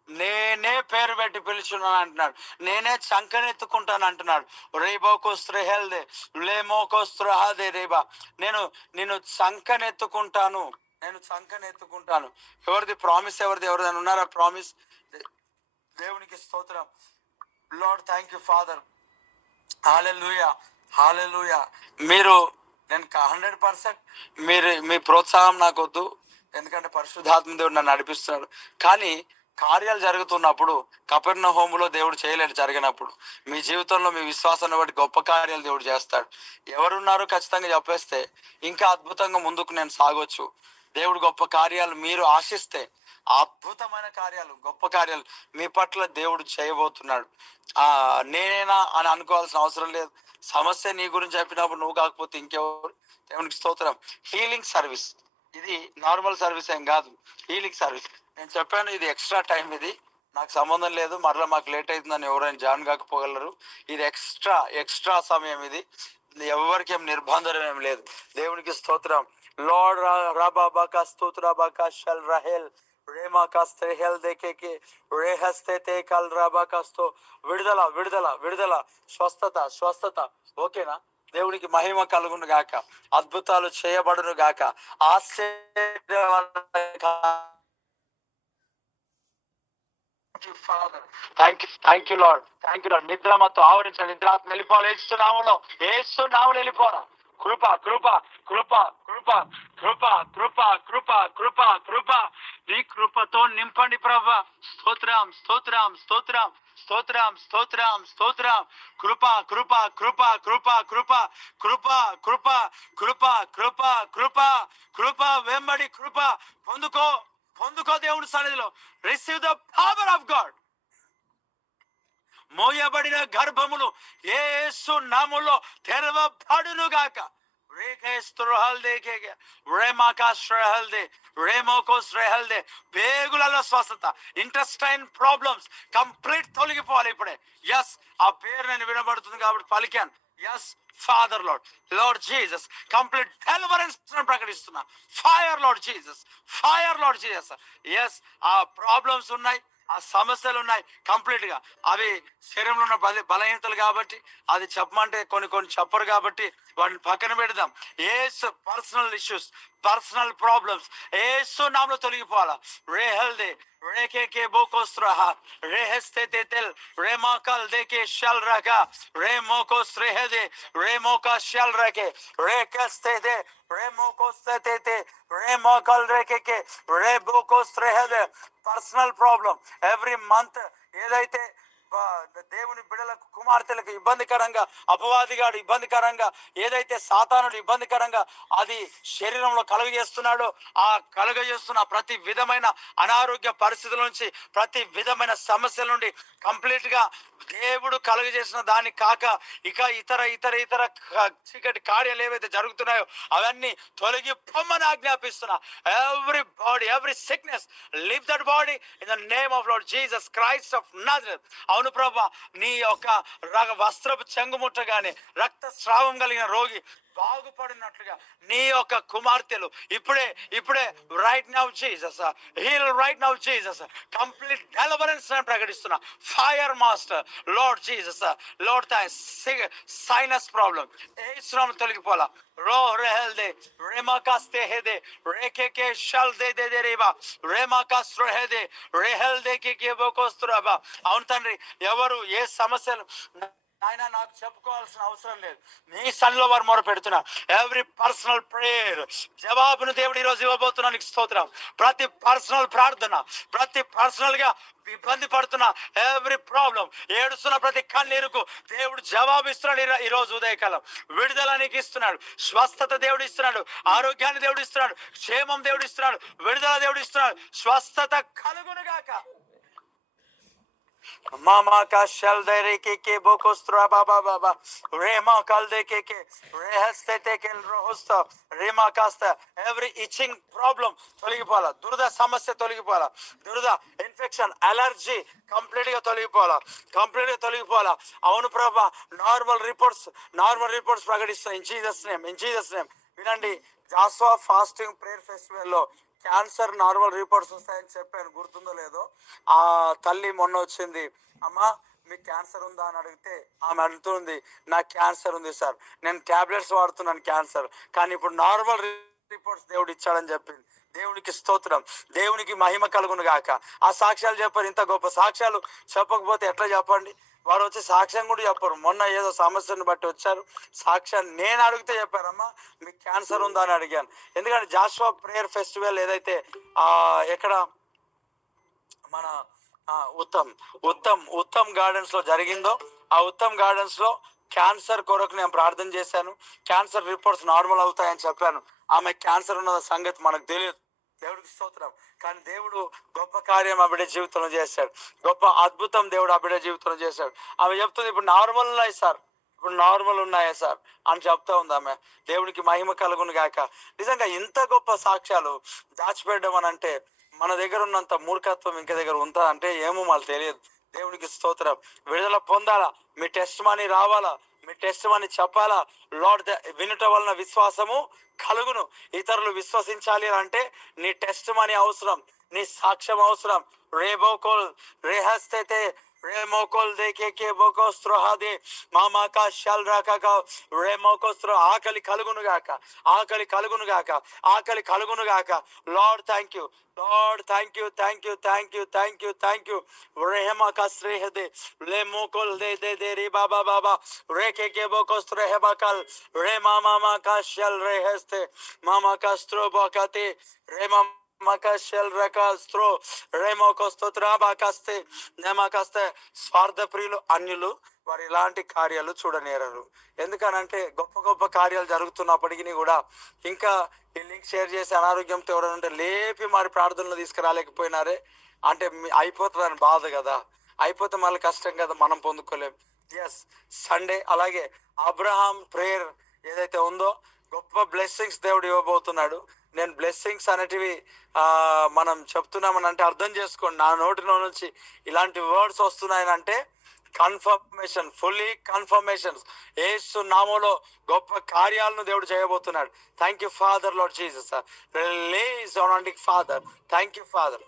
నేనే పేరు పెట్టి పిలుచున్నాను అంటున్నాడు. నేనే చంకనెత్తుకుంటాను అంటున్నాడు. రేబోకోస్త్రహెల్దే లేమోకోస్త్రహాదే రేబా. నేను చంకనెత్తుకుంటాను. ఎవరిది ప్రామిస్? ఎవరిదైనా ఉన్నారా ప్రామిస్? దేవునికి స్తోత్రం. Lord thank you Father. హల్లెలూయా, హల్లెలూయా. నేను 100% మీ ప్రోత్సాహం నాకు వద్దు, ఎందుకంటే పరిశుద్ధాత్మ దేవుడు నన్ను నడిపిస్తున్నాడు. కానీ కార్యాలు జరుగుతున్నప్పుడు కపెర్నహూములో దేవుడు చేయలేడు, జరిగినప్పుడు మీ జీవితంలో మీ విశ్వాసాన్ని బట్టి గొప్ప కార్యాలు దేవుడు చేస్తాడు. ఎవరున్నారు ఖచ్చితంగా చెప్పేస్తే ఇంకా అద్భుతంగా ముందుకు నేను సాగొచ్చు. దేవుడు గొప్ప కార్యాలు మీరు ఆశిస్తే అద్భుతమైన కార్యాలు, గొప్ప కార్యాలు మీ పట్ల దేవుడు చేయబోతున్నాడు. నేనేనా అని అనుకోవాల్సిన అవసరం లేదు. సమస్య నీ గురించి చెప్పినప్పుడు నువ్వు కాకపోతే ఇంకెవరు? దేవునికి స్తోత్రం. హీలింగ్ సర్వీస్, ఇది నార్మల్ సర్వీస్ ఏం కాదు, హీలింగ్ సర్వీస్. నేను చెప్పాను ఇది ఎక్స్ట్రా టైం, ఇది నాకు సంబంధం లేదు, మరలా మాకు లేట్ అవుతుందని ఎవరైనా జాయిన్ కాకపోగలరు. ఇది ఎక్స్ట్రా సమయం, ఇది ఎవరికి ఏం నిర్బంధం ఏం లేదు. దేవునికి స్తోత్రం. లార్డ్ రాబాబాకా స్తోత్రాబాకా షల్ రహెల్ రేమా కాస్తే హెల్ దేకే రే హస్తే తే కల్ రాబాకాస్తో విడుదల విడుదల విడుదల, స్వస్థత. ఓకేనా? దేవునికి మహిమ కలుగును గాక, అద్భుతాలు చేయబడును గాక, ఆశ్చర్య థ్యాంక్ యూ లార్డ్. నిద్ర మొత్తం ఆవరించండి, నిద్రాత్మ వెళ్ళిపోవాలి. ఏస్తున్నాములో వెళ్ళిపోరా. కృప కృప కృప కృప కృప కృప కృప కృప కృప నీ కృపతో నింపండి ప్రభా. స్తోత్రం స్తోత్రం స్తోత్రం స్తోత్రం స్తోత్రం స్తోత్రం. కృప కృప కృప కృప కృప కృప కృప కృప కృప కృప కృప వెంబడి కృప పొందుకో దేవుని సన్నిధిలో. Receive the power of God. మోయబడిన గర్భములు యేసు నామములో తెరవబడును గాక. పేగులలో స్వస్థత, ఇంటెస్టైన్ ప్రాబ్లమ్స్ కంప్లీట్ తొలగిపోవాలి ఇప్పుడే. ఎస్, ఆ పేరు నేను వినబడుతుంది కాబట్టి పలికాను. Yes Father Lord Jesus, complete deliverance ప్రకటిస్తున్నా. Fire Lord Jesus. ఎస్, ఆ ప్రాబ్లమ్స్ ఉన్నాయి, ఆ సమస్యలు ఉన్నాయి కంప్లీట్ గా. అవి శరీరంలో ఉన్న బలహీనతలు కాబట్టి అది చెప్పమంటే కొన్ని చెప్పరు కాబట్టి వాటిని పక్కన పెడదాం. ఏసు పర్సనల్ ఇష్యూస్, పర్సనల్ ప్రాబ్లమ్స్ ఏసు నామములో తొలగిపోవాలా. రేహల్దే రేకే బోకోస్త్రహ రేహస్తే తెల్ రేమాకల్ దేకే షల్ రగా రేమోకోస్ రేహదే రేమోకా షల్ రకే రేకస్తే దే రేమోకోస్తే తే రేమోకల్ రేకే రేబోకోస్ రేహదే. పర్సనల్ ప్రాబ్లం ఎవ్రీ మంత్ ఏదైతే దేవుని బిడ్డలకు కుమార్తెలకు ఇబ్బందికరంగా, అపవాదిగాడు ఇబ్బందికరంగా, ఏదైతే సాతానుడు ఇబ్బందికరంగా అది శరీరంలో కలుగజేస్తున్నాడో ఆ కలుగజేస్తున్న ప్రతి విధమైన అనారోగ్య పరిస్థితుల నుంచి, ప్రతి విధమైన సమస్యల నుండి కంప్లీట్ గా దేవుడు కలుగజేసిన దాన్ని కాక ఇక ఇతర చీకటి కార్యాలు ఏవైతే జరుగుతున్నాయో అవన్నీ తొలగి పొమ్మని ఆజ్ఞాపిస్తున్నా. Every sickness leave that body in the name of Lord Jesus Christ of Nazareth. అవును ప్రభా, నీ యొక్క వస్త్రపు చెంగుముట్టగానే రక్తస్రావం కలిగిన రోగి బాగుపడినట్లుగా నీ యొక్క కుమార్తెలు ఇప్పుడే right now Jesus heal, right now Jesus complete deliverance ప్రకటిస్తున్నా. Fire master Lord Jesus, Lord sinus problem ఏసునామములో తొలగిపోలా. రో రెహల్ దే రేమాకాస్తే హెదే రేకే షల్ దే దే రేబా రేమాకాస్ట్రో హెదే రెహల్ దే కే బోకోస్త్రబా. అవును తండ్రి, ఎవరు ఏ సమస్యలు ఆయన నాకు చెప్పుకోవాల్సిన అవసరం లేదు, నీ సన్నిలో వారు మొర పెడుతున్నా. ఎవ్రీ పర్సనల్ ప్రేయర్ జవాబును దేవుడు ఈరోజు ఇవ్వబోతున్నా. నీకు స్తోత్రం. ప్రతి పర్సనల్ ప్రార్థన, ప్రతి పర్సనల్ గా ఇబ్బంది పడుతున్నా ఎవ్రీ ప్రాబ్లం, ఏడుస్తున్న ప్రతి కన్నీరుకు దేవుడు జవాబు ఇస్తున్నాడు. ఈ రోజు ఉదయకాలం విడుదల నీకు ఇస్తున్నాడు, స్వస్థత దేవుడు ఇస్తున్నాడు, ఆరోగ్యాన్ని దేవుడు ఇస్తున్నాడు, క్షేమం దేవుడు ఇస్తున్నాడు, విడుదల దేవుడు ఇస్తున్నాడు. స్వస్థత కలుగునుగాక. Mama ka shall de reke ke bokostra baba baba rema kal de ke rehaste te kel rohosta rema kasta. Every itching problem తొలగిపోవాలా. దురద సమస్య తొలగిపోవాలా. దురద ఇన్ఫెక్షన్ అలర్జీ కంప్లీట్ గా తొలగిపోవాలా. అవును ప్రభా, నార్మల్ రిపోర్ట్స్ ప్రకటిస్తాను ఇన్ జీసస్ నేమ్. వినండి, జాస్వా ఫాస్టింగ్ ప్రేయర్ ఫెస్టివల్ లో క్యాన్సర్ నార్మల్ రిపోర్ట్స్ వస్తాయని చెప్పాను, గుర్తుందో లేదో. ఆ తల్లి మొన్న వచ్చింది, అమ్మా మీకు క్యాన్సర్ ఉందా అని అడిగితే ఆమె అంటుంది, నాకు క్యాన్సర్ ఉంది సార్, నేను టాబ్లెట్స్ వాడుతున్నాను క్యాన్సర్, కానీ ఇప్పుడు నార్మల్ రిపోర్ట్స్ దేవుడు ఇచ్చాడని చెప్పింది. దేవునికి స్తోత్రం, దేవునికి మహిమ కలుగును గాక. ఆ సాక్ష్యాలు చెప్పారు. ఇంత గొప్ప సాక్ష్యాలు చెప్పకపోతే ఎట్లా చెప్పండి? వారు వచ్చి సాక్ష్యం కూడా చెప్పరు. మొన్న ఏదో సమస్యను బట్టి వచ్చారు, సాక్ష్యాన్ని నేను అడిగితే చెప్పారమ్మా మీకు క్యాన్సర్ ఉందా అని అడిగాను. ఎందుకంటే జాషువా ప్రేయర్ ఫెస్టివల్ ఏదైతే ఎక్కడ మన ఉత్తమ్ గార్డెన్స్ లో జరిగిందో, ఆ ఉత్తమ్ గార్డెన్స్ లో క్యాన్సర్ కొరకు నేను ప్రార్థన చేశాను. క్యాన్సర్ రిపోర్ట్స్ నార్మల్ అవుతాయని చెప్పాను. ఆమె క్యాన్సర్ ఉన్న సంగతి మనకు తెలియదు. దేవుడికి స్తోత్రం. కానీ దేవుడు గొప్ప కార్యం ఆ బిడ్డ జీవితంలో చేశాడు. గొప్ప అద్భుతం దేవుడు ఆ బిడ్డ జీవితంలో చేశాడు. ఆమె చెప్తుంది ఇప్పుడు నార్మల్ ఉన్నాయి సార్, ఇప్పుడు నార్మల్ ఉన్నాయా సార్ అని చెప్తా ఉంది ఆమె. దేవునికి మహిమ కలుగును గాక. నిజంగా ఇంత గొప్ప సాక్ష్యాలు దాచిపెట్టడం అని అంటే మన దగ్గర ఉన్నంత మూర్ఖత్వం ఇంక దగ్గర ఉందా అంటే ఏమో మాకు తెలియదు. దేవునికి స్తోత్రం. విడుదల పొందాలా, మీ టెస్ట్ మనీ రావాలా, మీ టెస్ట్ మనీ చెప్పాలా. లార్డ్ వినుట వలన విశ్వాసము కలుగును. ఇతరులు విశ్వసించాలి అంటే నీ టెస్ట్ మనీ అవసరం, నీ సాక్ష్యం అవసరం. రేబోకోల్ రేహస్తే రేమోకోల్ దేకే బోకోస్త్రోహాది మామాకా షల్ రాక రేమోకోస్త్రో ఆకలి కలుగును గాక, ఆకలి కలుగును గాక, ఆకలి కలుగును గాక. Lord thank you, Lord, thank you, thank you, thank you, thank you, thank you. Rehema kasrehde, le mokol de ri baba baba, reke ke bokostre hebakal, re mama kashal reheste, mama kastro bakate, re mama kashal rakastro, remo kostotra bakaste, nema kaste, స్వార్థ ప్రియులు అన్యులు వారు ఇలాంటి కార్యాలు చూడనేరరు. ఎందుకనంటే గొప్ప గొప్ప కార్యాలు జరుగుతున్నప్పటికీ కూడా ఇంకా ఈ లింక్ షేర్ చేసి అనారోగ్యంతో ఎవరైనా లేపి మరి ప్రార్థనలు తీసుకురాలేకపోయినారే అంటే అయిపోతుందని బాధ కదా. అయిపోతే మళ్ళీ కష్టం కదా, మనం పొందుకోలేం. ఎస్, సండే అలాగే అబ్రహాం ప్రేయర్ ఏదైతే ఉందో గొప్ప బ్లెస్సింగ్స్ దేవుడు ఇవ్వబోతున్నాడు. నేను బ్లెస్సింగ్స్ అనేటివి మనం చెప్తున్నామని అంటే అర్థం చేసుకోండి. నా నోటిలో నుంచి ఇలాంటి వర్డ్స్ వస్తున్నాయనంటే కన్ఫర్మేషన్, ఫుల్లీ కన్ఫర్మేషన్స్. యేసు నామములో గొప్ప కార్యాలను దేవుడు చేయబోతున్నాడు. Thank you Father, Lord Jesus. Release on father. Thank you Father,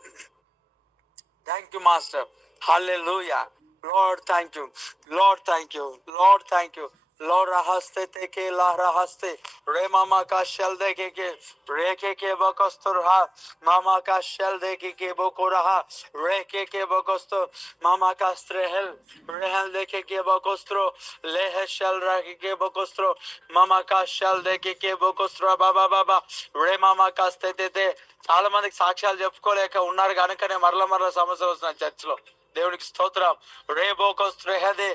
thank you master. Hallelujah. Lord, thank you. Lord, thank you. Lord, thank you. Lord, rahaste teke la rahaste. Re mama ka shell deke ke. Re ke bokostor ha. Mama ka shell deke ke bokoraha. Re ke bokostor. Mama ka strehel. Rehel deke ke bokostro. Lehe shell rake ke bokostro. Mama ka shell deke ke bokostro. Baba baba. Re mama ka stete. చాలా మందికి సాక్ష్యాలు చెప్పుకోలేక ఉన్నారు కనుకనే మరల సమస్యలు వస్తున్నాయి చర్చిలో. దేవునికి స్తోత్రం. రేబోకోస్ రేహదే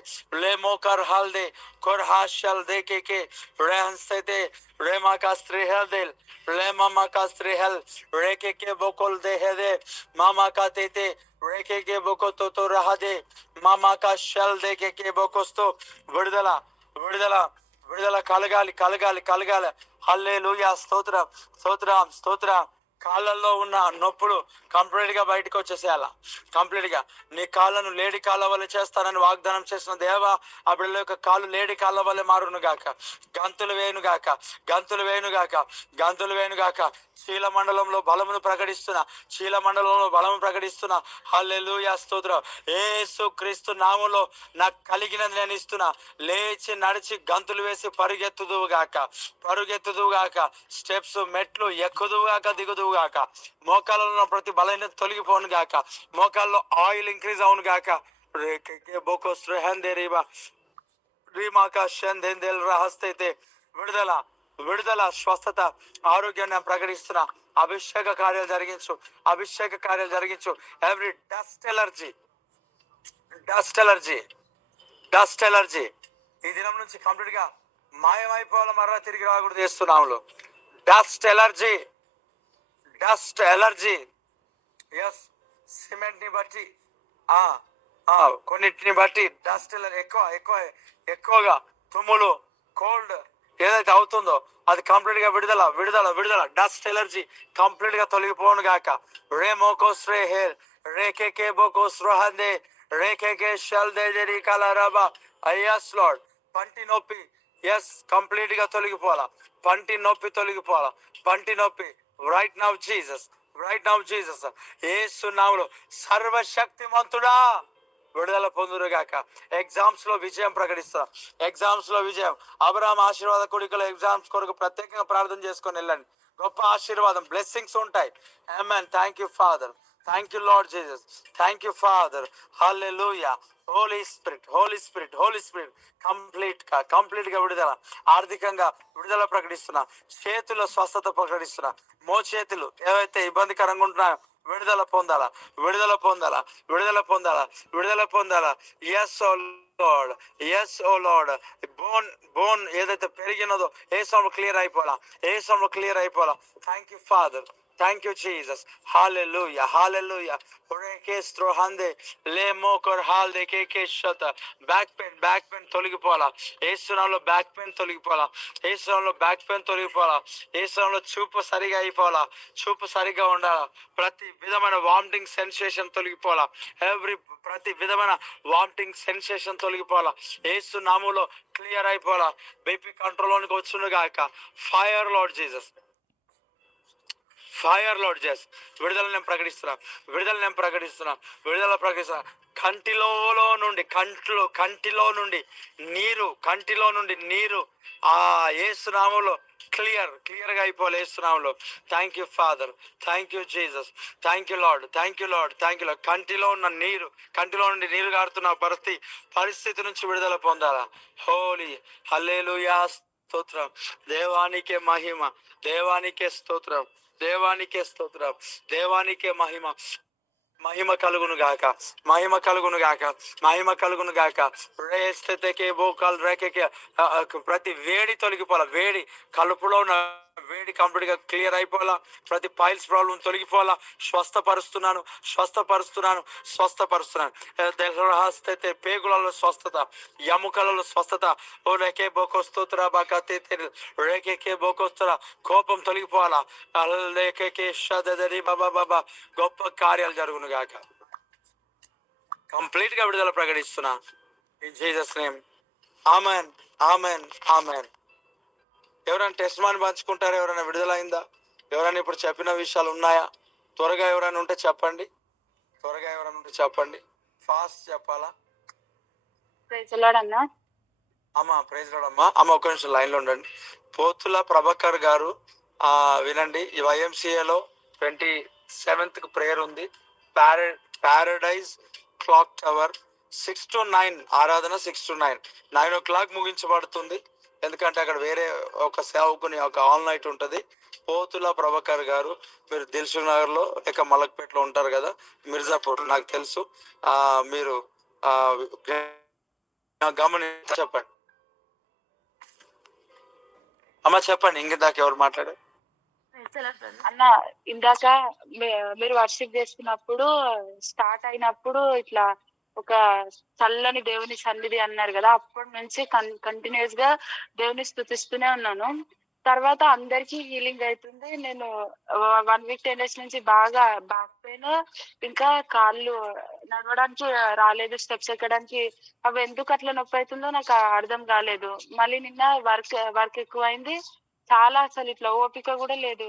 లేమోకర్ హల్దే కొర్హాషల్ దేకే రేహన్సైతే రేమాకాస్ రేహదేల్ లేమామాకాస్ రేహల్ రేకే బోకోల్ దేహదే మామాకాతేతే రేకే బోకోతో రహదే మామాకాషల్ దేకే బోకోస్తో. విడుదల విడుదల విడుదల కలగాలి, కలగాలి, కలగాలి. హల్లెలూయా. స్తోత్రం, స్తోత్రం, స్తోత్రం. కాళ్ళల్లో ఉన్న నొప్పులు కంప్లీట్ గా బయటకు వచ్చేసేయాల. కంప్లీట్ గా నీ కాళ్ళను లేడి కాళ్ళ వల్ల చేస్తానని వాగ్దానం చేసిన దేవా, ఆ బిడ్డల యొక్క కాళ్ళు లేడి కాళ్ళ వల్ల మారును గాక. గంతులు వేయును గాక, గంతులు వేయును గాక, గంతులు వేయును గాక. చీల మండలంలో బలమును ప్రకటిస్తున్నా, చీల మండలంలో బలము ప్రకటిస్తున్నా. హల్లెలూయా. స్తోత్రం. యేసు క్రీస్తు నామములో నాకు కలిగినది నేను ఇస్తున్నా. లేచి నడిచి గంతులు వేసి పరుగెత్తుదువు గాక, పరుగెత్తుదువు గాక. స్టెప్స్ మెట్లు ఎక్కుదువు గాక, దిగుదువు గాక. మోకాళ్ళలో ప్రతి బలహీనత తొలగిపోను గాక. మోకాల్లో ఆయిల్ ఇంక్రీజ్ అవును గాక. విడుదల విడుదల స్వస్థత ఆరోగ్యాన్ని ప్రకటిస్తున్నా. అభిషేక కార్యాలు జరిగించు, అభిషేక కార్యాలు జరిగించు. Every dust allergy, dust allergy, dust allergy ఈ దినం నుంచి కంప్లీట్ గా మాయమైపోవాలి, మరలా తిరిగి రాకూడదు చేస్తున్నాములో. Dust allergy, dust allergy. Yes, cement ని బట్టి కొన్నిటిని బట్టి డస్ట్ ఎక్కువగా తుమ్ములు, కోల్డ్ ఏదైతే అవుతుందో అది కంప్లీట్ గా విడుదల విడుదల విడుదల. డస్ట్ ఎలర్జీ కంప్లీట్ గా తొలగిపోను గాక. రే మోకోస్ రే హేర్ రేకే బోకోస్ రోహందే రేకే షల్ దే కలరబా. అయ్యస్ లార్డ్. పంటి నొప్పి ఎస్ కంప్లీట్ గా తొలగిపోవాలా. పంటి నొప్పి తొలగిపోవాలా. పంటి నొప్పి right now Jesus, right now Jesus. Yesu నామములో సర్వశక్తిమంతుడా విడుదల పొందురుగాక. ఎగ్జామ్స్ లో విజయం ప్రకటిస్తా, ఎగ్జామ్స్ లో విజయం. అబ్రహాం ఆశీర్వాద కొడుకుల ఎగ్జామ్స్ కొరకు ప్రత్యేకంగా ప్రార్థన చేసుకొని వెళ్ళండి. గొప్ప ఆశీర్వాదం, బ్లెస్సింగ్స్ ఉంటాయి. ఆమేన్. Thank you Father, thank you Lord Jesus. Thank you Father. హల్లెలూయా. Holy Spirit, Holy Spirit, Holy Spirit complete గా విడుదల, ఆర్థికంగా విడుదల ప్రకటిస్తున్నా, చేతుల స్వస్థత ప్రకటిస్తున్నా. మోచేతులు ఏవైతే ఇబ్బందికరంగా ఉంటున్నాయో విడుదల పొందాలా, విడుదల పొందాలా, విడుదల పొందాలా, విడుదల పొందాలా. Yes O Lord, yes O Lord. Bone ఏదైతే పెరిగినదో ఏ సమయంలో క్లియర్ అయిపోలా, ఏ సమయంలో క్లియర్ అయిపోలా. Thank you Father. Thank you Jesus. హల్లెలూయా, హల్లెలూయా. బ్యాక్ పెయిన్ తొలగిపోవాలా ఏసునాలో, బ్యాక్ పెయిన్ తొలగిపోవాలా ఏసునాలో, బ్యాక్ పెయిన్ తొలగిపోవాలా ఏసునాలో. చూపు సరిగా అయిపోవాలా, చూపు సరిగా ఉండాలా. ప్రతి విధమైన వామిటింగ్ సెన్సేషన్ తొలగిపోవాలా, ప్రతి విధమైన వామిటింగ్ సెన్సేషన్ తొలగిపోవాలా ఏసు నామములో. క్లియర్ అయిపోవాలా. బీపీ కంట్రోల్లోనికి వచ్చునుగాక. Fire Lord Jesus, fire Lord Jesus. విడుదల నేను ప్రకటిస్తున్నా, విడుదల నేను ప్రకటిస్తున్నా, విడుదల ప్రకటిస్తున్నా. కంటిలో నుండి నీరు, కంటిలో నుండి నీరు ఆ ఏసునామంలో క్లియర్ గా అయిపోవాలి ఏసునామంలో. Thank you Father. Thank you Jesus. Thank you Lord, thank you Lord, thank you lord. కంటిలో ఉన్న నీరు, కంటిలో నుండి నీరు గారుతున్న పరిస్థితి నుంచి విడుదల పొందాలా. హోలీ హల్లెలూయా. స్తోత్రం. దేవానికే మహిమ, దేవానికే స్తోత్రం, దేవానికే స్తోత్రం, దేవానికే మహిమ. మహిమ కలుగును గాక, మహిమ కలుగును గాక, మహిమ కలుగును గాక. రేస్తేకే బోకాల్ రేకే ప్రతి వేడి తొలగిపోవాలా, వేడి కలుపులో ఉన్న వేడి కంప్లీట్ గా క్లియర్ అయిపోవాలా. ప్రతి పైల్స్ ప్రాబ్లం తొలగిపోవాలా. స్వస్థపరుస్తున్నాను, స్వస్థపరుస్తున్నాను, స్వస్థపరుస్తున్నాను. హస్తే పేగులలో స్వస్థత, ఎముకలలో స్వస్థత. ఓ రేకే బోకొస్తోత్రా బాకా రేకే బోకొస్తరా. కోపం తొలగిపోవాలా. అల్లేకే షదరి బాబా బాబా. గొప్ప కార్యాలు జరుగును గాక. కంప్లీట్ గా విడుదల ప్రకటిస్తున్నా in Jesus name. Amen, amen, ఆమెన్. ఎవరైనా టెస్ట్ మాని పంచుకుంటారా? ఎవరైనా విడుదలైందా? ఎవరైనా ఇప్పుడు చెప్పిన విషయాలు ఉన్నాయా? త్వరగా ఎవరైనా ఉంటే చెప్పండి, త్వరగా ఎవరైనా ఉంటే చెప్పండి. ఫాస్ట్ చెప్పాలా? అమ్మా ప్రైజ్ లార్డ్ అమ్మా. అమ్మ ఒక్క నిమిషం లైన్ లో ఉండండి. పోతుల ప్రభాకర్ గారు వినండి. ఈ YMCAలో 27th ప్రేయర్ ఉంది. పారడైజ్ క్లాక్ టవర్ 6 to 9 ఆరాధన. 6 to 9, 9 o'clock ముగించబడుతుంది. ఎందుకంటే అక్కడ వేరే ఒక సేవకుని ఒక ఆల్ నైట్ ఉంటుంది. పోతుల ప్రభాకర్ గారు, మీరు దిల్సుఖ్ నగర్ లో లేక మలక్పేటలో ఉంటారు కదా, మిర్జాపూర్ నాకు తెలుసు. మీరు గమనించి చెప్పండి అమ్మ, చెప్పండి. ఇంక దాకా ఎవరు మాట్లాడారు? అన్న ఇందాక మీరు వర్షిప్ చేస్తున్నప్పుడు స్టార్ట్ అయినప్పుడు ఇట్లా ఒక చల్లని దేవుని సన్నిధి అన్నారు కదా, అప్పటి నుంచి కంటిన్యూస్ గా దేవుని స్తుతిస్తూనే ఉన్నాను. తర్వాత అందరికి హీలింగ్ అవుతుంది. నేను 1 week 10 days నుంచి బాగా బ్యాక్ పెయిన్, ఇంకా కాళ్ళు నడవడానికి రాలేదు, స్టెప్స్ ఎక్కడానికి. అవి ఎందుకు అట్లా నొప్పి అవుతుందో నాకు అర్థం కాలేదు. మళ్ళీ నిన్న వర్క్ ఎక్కువైంది చాలా. అసలు ఇట్లా ఓపిక కూడా లేదు.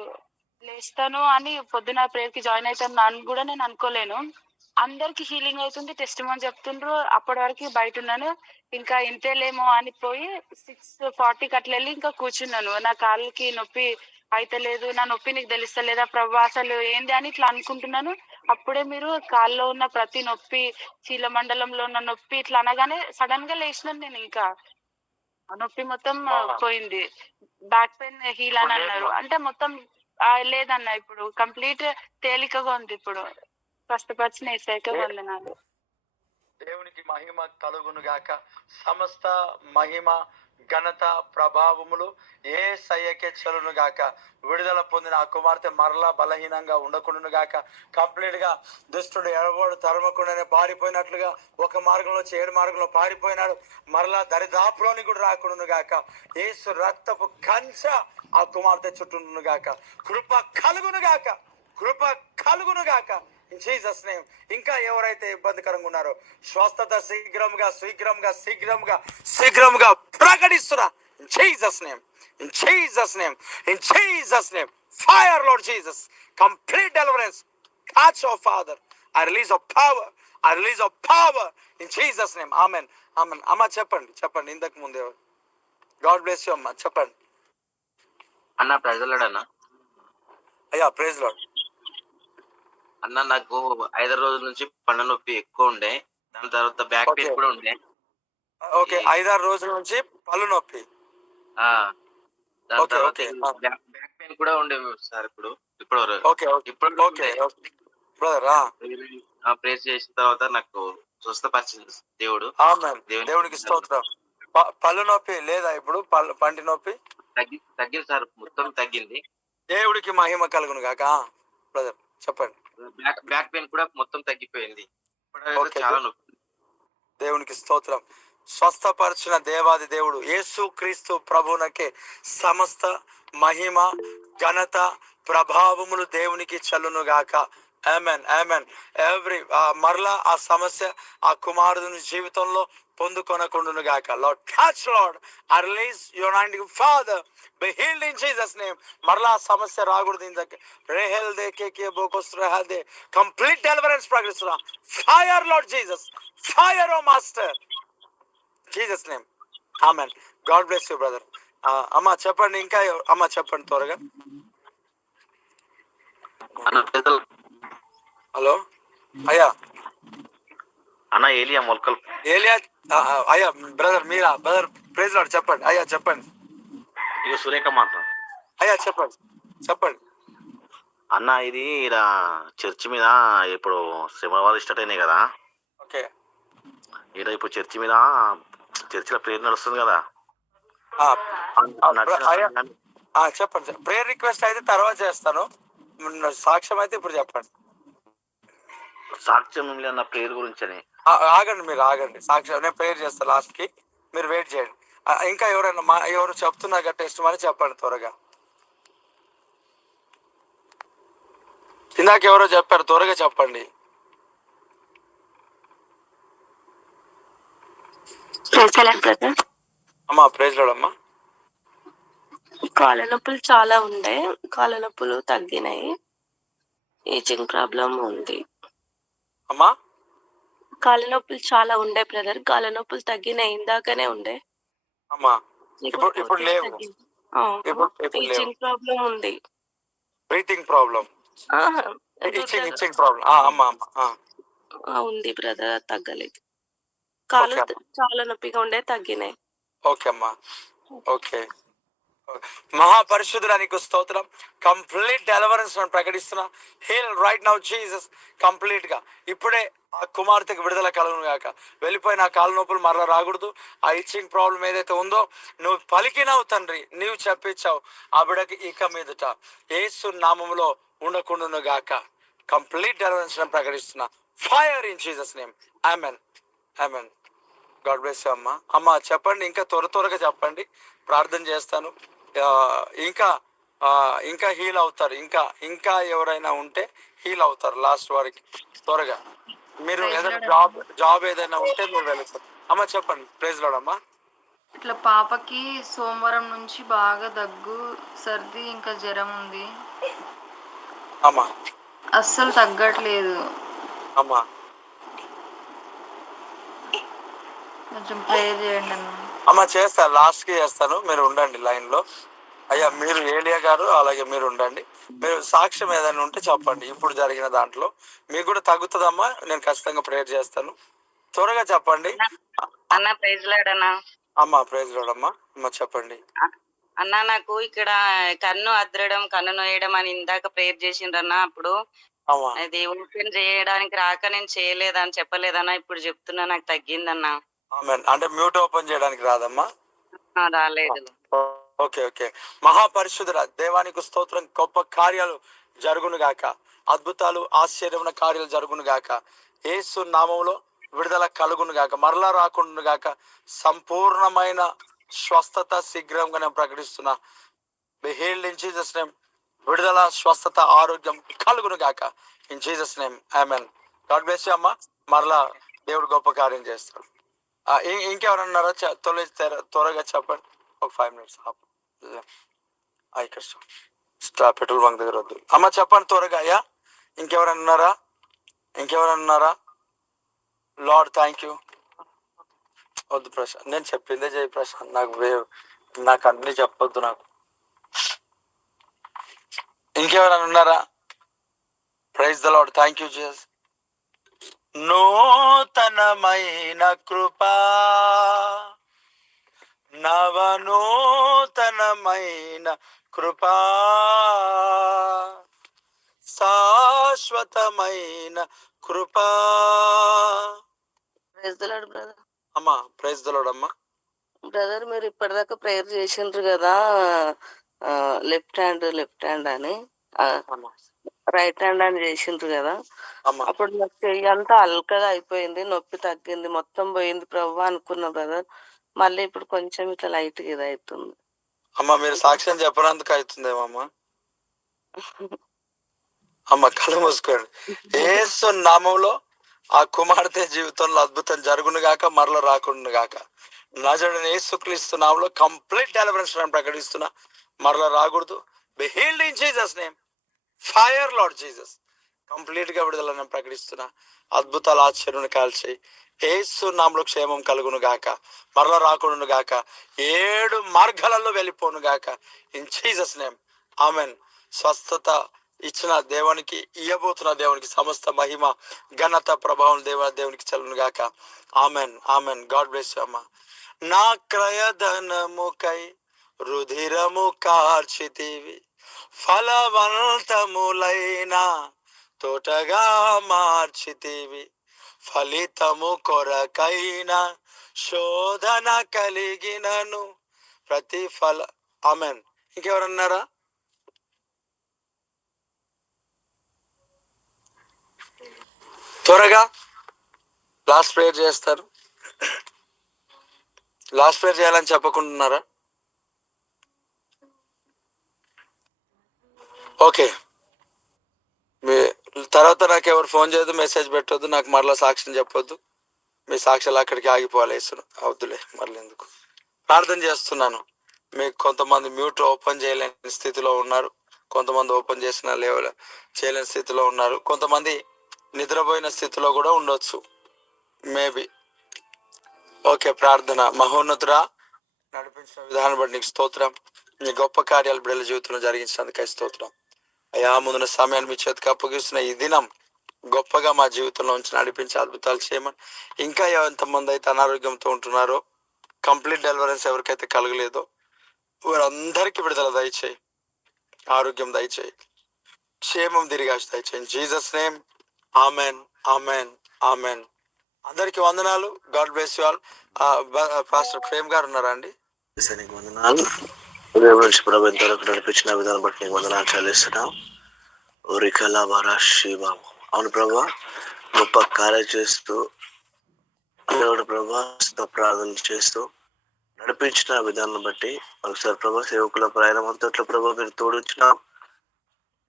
లేస్తాను అని పొద్దున ప్రేయర్ కి జాయిన్ అవుతాను అని కూడా నేను అనుకోలేను. అందరికి హీలింగ్ అవుతుంది, టెస్ట్ మని చెప్తుండ్రు. అప్పటి వరకు బయట ఉన్నాను. ఇంకా ఇంతేలేమో అని పోయి 6:40కి అట్లా వెళ్ళి ఇంకా కూర్చున్నాను. నా కాళ్ళకి నొప్పి అయితలేదు, నా నొప్పి నీకు తెలుస్తలేదా ప్రభు, అసలు ఏంది అని ఇట్లా అనుకుంటున్నాను. అప్పుడే మీరు కాల్లో ఉన్న ప్రతి నొప్పి, చీల మండలంలో ఉన్న నొప్పి ఇట్లా అనగానే సడన్ గా లేచినాను నేను. ఇంకా నొప్పి మొత్తం పోయింది. బ్యాక్ పెయిన్ హీల్ అని అన్నారు. అంటే మొత్తం లేదన్న, ఇప్పుడు కంప్లీట్ తేలికగా ఉంది. ఇప్పుడు స్వస్థపరిచిన యేసయ్యకే వందనాలు. దేవునికి మహిమ కలుగును గాక. సమస్త మహిమ ఘనత ప్రభావములు యేసయ్యకే చెల్లును గాక. విడుదల పొందిన ఆ కుమార్తె మరలా బలహీనంగా ఉండకుండాను గాక. కంప్లీట్ గా దుష్టుడు ఎడబోడు తరమకుండానే పారిపోయినట్లుగా ఒక మార్గంలో 7 మార్గంలో పారిపోయినాడు. మరలా దరిదాపులోని కూడా రాకుండాను గాక. యేసు రక్తపు కంచ ఆ కుమార్తె చుట్టూను గాక. కృప కలుగును గాక, కృప కలుగును గాక. Jesus name. ఇంకా ఎవరైతే ఇబ్బందికరంగా ఉన్నారో స్వస్థత శీఘ్రంగా శీఘ్రంగా శీఘ్రంగా శీఘ్రంగా ప్రకటిస్తున్నా. Jesus name, in Jesus name, in Jesus name. Fire Lord Jesus. Complete deliverance. Touch of Father. I release of power, I release of power in Jesus name. Amen, ఆమెన్. అమ్మ చెప్పండి, చెప్పండి. ఇంతకు ముందు ఎవరు? గాడ్ బ్లెస్ యూ అమ్మ, చెప్పండి. అన్న ప్రైజ్ లార్డ్ అన్న. అయ్యా ప్రైజ్ లార్డ్. అన్న నాకు 5 రోజుల నుంచి పండ్ల నొప్పి ఎక్కువ ఉండే. దాని తర్వాత బ్యాక్ ఓకే పెయిన్ కూడా ఉండే. ఓకే, ఈ 5-6 రోజుల నుంచి పళ్ళు నొప్పి. ఆ! దాని ఓకే తర్వాత ఓకే ఈ బ్యాక్ పెయిన్ కూడా ఉండే సార్ ఇప్పుడు ఓకే ఓకే ఇప్పటి వరకు ఓకే ఉండే. బ్రదర్. ప్రేయర్ చేసిన తర్వాత నాకు స్వస్థపరిచింది దేవుడు. ఆమేన్. దేవునికి స్తోత్రం. పళ్ళు నొప్పి లేదా ఇప్పుడు? పంటి నొప్పి తగ్గింది సార్, మొత్తం తగ్గింది. దేవుడికి మహిమ కలుగును గాక. బ్రదర్ చెప్పండి. బ్యాక్ పెయిన్ కూడా మొత్తం తగ్గిపోయింది. ఇప్పటివరకు ఓకే, చాలా నొప్పి. దేవునికి స్తోత్రం. స్వస్థపరిచిన దేవాది దేవుడు యేసు క్రీస్తు ప్రభువునకే సమస్త మహిమ ఘనత ప్రభావములు దేవునికి చెల్లును గాక. Amen amen. ఎవ్రీ మరలా ఆ సమస్య ఆ కుమారుని జీవితంలో పొందుకొనకుండును గాక. Lord touch, Lord I release your hand Father, be healed in Jesus name. మరలా ఆ సమస్య రాకూడదు. ఇందకే రేహెల్ దే కే బోకోస్ రెహల్ దే కంప్లీట్ డెలివరెన్స్ ప్రకటిస్తున్నా. Fire Lord Jesus, fire O master, Jesus name. ఆమెన్. God bless you brother. అమ్మ చెప్పండి, ఇంకా అమ్మ చెప్పండి త్వరగా. హలో అయ్యా. అన్న ఏలియా మొలకలు. ఏలియా అయ్యా బ్రదర్ మీరా? బ్రదర్ ప్రైజ్ లార్డ్ చెప్పండి అయ్యా, చెప్పండి. ఇక సురేఖ మాట్లాడు. అయ్యా చెప్పండి చెప్పండి. అన్న ఇది ఇలా చర్చి మీద ఇప్పుడు శ్రమవాదాలు స్టార్ట్ అయినాయి కదా. ఓకే, ఇక్కడ ఇప్పుడు చర్చి మీద చర్చిలో ప్రేయర్ నడుస్తుంది కదా. అయ్యా చెప్పండి. ప్రేయర్ రిక్వెస్ట్ అయితే తర్వాత చేస్తాను, సాక్ష్యం అయితే ఇప్పుడు చెప్పండి. సాక్ష్యం అన్న ప్రేయర్ గురించి అని. ఆగండి, మీరు ఆగండి. సాక్ష్యం నేను ప్రేయర్ చేస్తాను లాస్ట్ కి, మీరు వెయిట్ చేయండి. ఇంకా ఎవరైనా ఎవరు చెప్తున్నారు టెస్ట్ మరి చెప్పండి త్వరగా. ఇందాక ఎవరో చెప్పారు, త్వరగా చెప్పండి. అమ్మా ప్రైజ్ లార్డ్ అమ్మా. కాళ్ళ నొప్పులు చాలా ఉండే, కాళ్ళ నొప్పులు తగ్గినాయి. ఈచింగ్ ప్రాబ్లం ఉంది. అమ్మా కాళ్ళ నొప్పులు చాలా ఉండే బ్రదర్, కాళ్ళ నొప్పులు తగ్గినాయి. ఇందాకనే ఉండే, అమ్మా ఇప్పుడు లేవు. ఇప్పుడు లేవు. ఈచింగ్ ప్రాబ్లం ఉంది. Breathing problem, itching problem. అమ్మా అమ్మా ఉంది బ్రదర్, తగ్గలేదు. కాళ్ళు చాలా నొప్పిగా ఉండే, తగ్గినాయి. ఓకే అమ్మా. ఓకే, మహాపరిశుద్ధుడా నీకు స్తోత్రం. కంప్లీట్ డెలివరెన్స్ ప్రకటిస్తున్నా. Heal right now Jesus. Complete గా ఇప్పుడే ఆ కుమార్తెకు విడుదల కలుగును గాక. వెళ్ళిపోయిన ఆ కాళ్ళ నొప్పులు మరలా రాకూడదు. ఆ ఇచ్చింగ్ ప్రాబ్లం ఏదైతే ఉందో నువ్వు పలికినావు తండ్రి, నీవు చెప్పించావు ఆ బిడ్డకి ఇక మీదట యేసు నామములో ఉండకుండును గాక. కంప్లీట్ డెలివరెన్స్ ప్రకటిస్తున్నా. Fire in Jesus name. Amen ఆమెన్. గాడ్ బ్లెస్ యు అమ్మా. అమ్మ చెప్పండి, ఇంకా త్వరగా చెప్పండి, ప్రార్థన చేస్తాను. ఇంకా హీల్ అవుతారు. ఇంకా ఎవరైనా ఉంటే హీల్ అవుతారు లాస్ట్ వారికి త్వరగా. మీరు ఏదైనా జాబ్ ఏదైనా ఉంటే మీరు వెళ్తారు. అమ్మ చెప్పండి. ప్రైజ్ లార్డ్ అమ్మా. ఇట్లా పాపకి సోమవారం నుంచి బాగా దగ్గు, సర్ది, ఇంకా జ్వరం ఉంది. అమ్మా అస్సలు తగ్గట్లేదు. అమ్మా కొంచెం ప్రేయర్ చేయండి అన్న. అమ్మ చేస్తాను, లాస్ట్ కి చేస్తాను, మీరు ఉండండి లైన్ లో. అయ్యా మీరు ఏలియా గారు అలాగే మీరు ఉండండి. మీరు సాక్ష్యం ఏదైనా ఉంటే చెప్పండి. ఇప్పుడు జరిగిన దాంట్లో మీకు కూడా తగ్గుతుందమ్మా. నేను ఖచ్చితంగా ప్రేయర్ చేస్తాను. త్వరగా చెప్పండి అన్న. ప్రైజ్ లార్డ్ అన్న. అమ్మా ప్రైజ్ లార్డ్ అమ్మా. అమ్మ చెప్పండి. అన్న నాకు ఇక్కడ కన్ను అద్దరడం, కన్ను నోయడం అని ఇందాక ప్రేయర్ చేసిండ్రన్న. అప్పుడు అది ఓపెన్ చేయడానికి రాక నేను చేయలేదని చెప్పలేదన్నా. ఇప్పుడు చెప్తున్నా, నాకు తగ్గిందన్న. అంటే మ్యూట్ ఓపెన్ చేయడానికి రాదమ్మా? రాలేదు. Okay okay. మహాపరిశుద్ధుడ దేవానికి స్తోత్రం. గొప్ప కార్యాలు జరుగును గాక, అద్భుతాలు ఆశ్చర్యమైన కార్యాలు జరుగును గాక. యేసు నామములో విడుదల కలుగును గాక, మరలా రాకుండా గాక. సంపూర్ణమైన స్వస్థత శీఘ్రంగా నేను ప్రకటిస్తున్నా. Be healed in Jesus name. విడుదల, స్వస్థత, ఆరోగ్యం కలుగును గాక ఇన్ జీసస్ నేమ్. ఆమెన్. గాడ్ బ్లెస్ యు అమ్మా. మరలా దేవుడు గొప్ప కార్యం చేస్తాడు. ఇంకెవరన్నారా? త్వరగా చెప్పండి. ఒక 5 minutes ఇక్కడ పెట్రోల్ బంక్ దగ్గర వద్దు. అమ్మ చెప్పండి త్వరగా. అయ్యా ఇంకెవరన్నారా? Lord thank you. వద్దు ప్రశాంత్, నేను చెప్పిందే చేయి ప్రశాంత్. నాకు అన్ని చెప్పొద్దు. నాకు ఇంకెవరైనా ఉన్నారా? Praise the Lord. Thank you Jesus. నూతనమైన కృపా, నవనూతనమైన కృపా, శాశ్వతమైన కృపా. Praise the Lord brother. అమ్మా ప్రైజ్ ద లార్డ్ అమ్మా. బ్రదర్ మీరు ఇప్పటిదాకా ప్రేయర్ చేసిండ్రు కదా, లెఫ్ట్ హ్యాండ్ అని, రైట్ హ్యాండ్ అని చేసిండ్రు కదా. అప్పుడు నాకు చెయ్యి అంతా అల్కగా అయిపోయింది, నొప్పి తగ్గింది, మొత్తం పోయింది ప్రభు అనుకున్నా బ్రదర్. మళ్ళీ ఇప్పుడు కొంచెం ఇట్లా లైట్ గా ఇది అవుతుంది. అమ్మా మీరు సాక్ష్యం చెప్పడానికి అవుతుందేమో అమ్మా. అమ్మ కళ్ళు మూసుకోండి. యేసు నామంలో ఆ కుమార్తె జీవితంలో అద్భుతం జరుగును గాక, మరల రాకుండా గాక. నజరుడైన యేసుక్రీస్తు నామంలో కంప్లీట్ డెలివరెన్స్ ప్రకటిస్తున్నా. మరల రాకూడదు. B healed in Jesus name. Fire Lord Jesus. Complete గా విడుదల నేను ప్రకటిస్తున్నా. అద్భుతాలు ఆశ్చర్యం కాల్చి యేసు నామములో క్షేమం కలుగును గాక, మరల రాకుండా గాక, 7 మార్గాలలో వెళ్ళిపోను గాక. In Jesus name amen. స్వస్థత ఇచ్చిన దేవునికి, ఇయ్యబోతున్న దేవునికి సమస్త మహిమ, ఘనత, ప్రభావం దేవునికి చెల్లును గాక. ఆమెన్ ఆమెన్. గాడ్ బ్లెస్ యు అమ్మా. నా క్రయధనముకై రుధిరము కార్చితివి, ఫలవంతములైన తోటగా మార్చితివి, ఫలితము కొరకైన శోధన కలిగినను ప్రతిఫల. ఆమెన్. ఇంకెవరన్నారా? త్వరగా లాస్ట్ ప్రేయర్ చేస్తారు. లాస్ట్ ప్రేయర్ చేయాలని చెప్పకుంటున్నారా? ఓకే. మీ తర్వాత నాకు ఎవరు ఫోన్ చేయొద్దు, మెసేజ్ పెట్టొద్దు, నాకు మరలా సాక్ష్యం చెప్పొద్దు. మీ సాక్ష్యాలు అక్కడికి ఆగిపోవాలి. అవుతులే మరలా ఎందుకు. ప్రార్థన చేస్తున్నాను. మీకు కొంతమంది మ్యూట్ ఓపెన్ చేయలేని స్థితిలో ఉన్నారు, కొంతమంది ఓపెన్ చేసిన చేయలేని స్థితిలో ఉన్నారు, కొంతమంది నిద్రపోయిన స్థితిలో కూడా ఉండొచ్చు మేబీ. ఓకే. ప్రార్థన. మహోన్నతుడా, నడిపించిన విధానం బట్టి నీకు స్తోత్రం. నీ గొప్ప కార్యాలు బిడ్డల జీవితంలో జరిగించినందుకై స్తోత్రం అయ్యా. ముందున్న సమయాన్ని మీ చేతికి అప్పగిస్తున్న ఈ దినం గొప్పగా మా జీవితంలో ఉంచి నడిపించి అద్భుతాలు చేయమని. ఇంకా ఎంతమంది అయితే అనారోగ్యంతో ఉంటున్నారో, కంప్లీట్ డెలివరెన్స్ ఎవరికైతే కలగలేదో వారందరికీ విడుదల దయచేయి, ఆరోగ్యం దయచేయి, క్షేమం తిరిగాసి దయచేయి. Jesus name amen amen amen. అందరికి వందనాలు. God bless you all. Pastor Prem గారు ఉన్నారా అండి? వందనాలు. ప్రభు ఎంతవరకు నడిపించిన విధానం బట్టి నీకు వందనాలు చెల్లిస్తున్నాం. అవును ప్రభా, గొప్ప కార్యం చేస్తూ దేవుడు ప్రభా ప్రార్థన చేస్తూ నడిపించిన విధానం బట్టి ఒకసారి ప్రభా సేవకుల ప్రయాణం అంతట్లో ప్రభా మీరు తోడించినాం.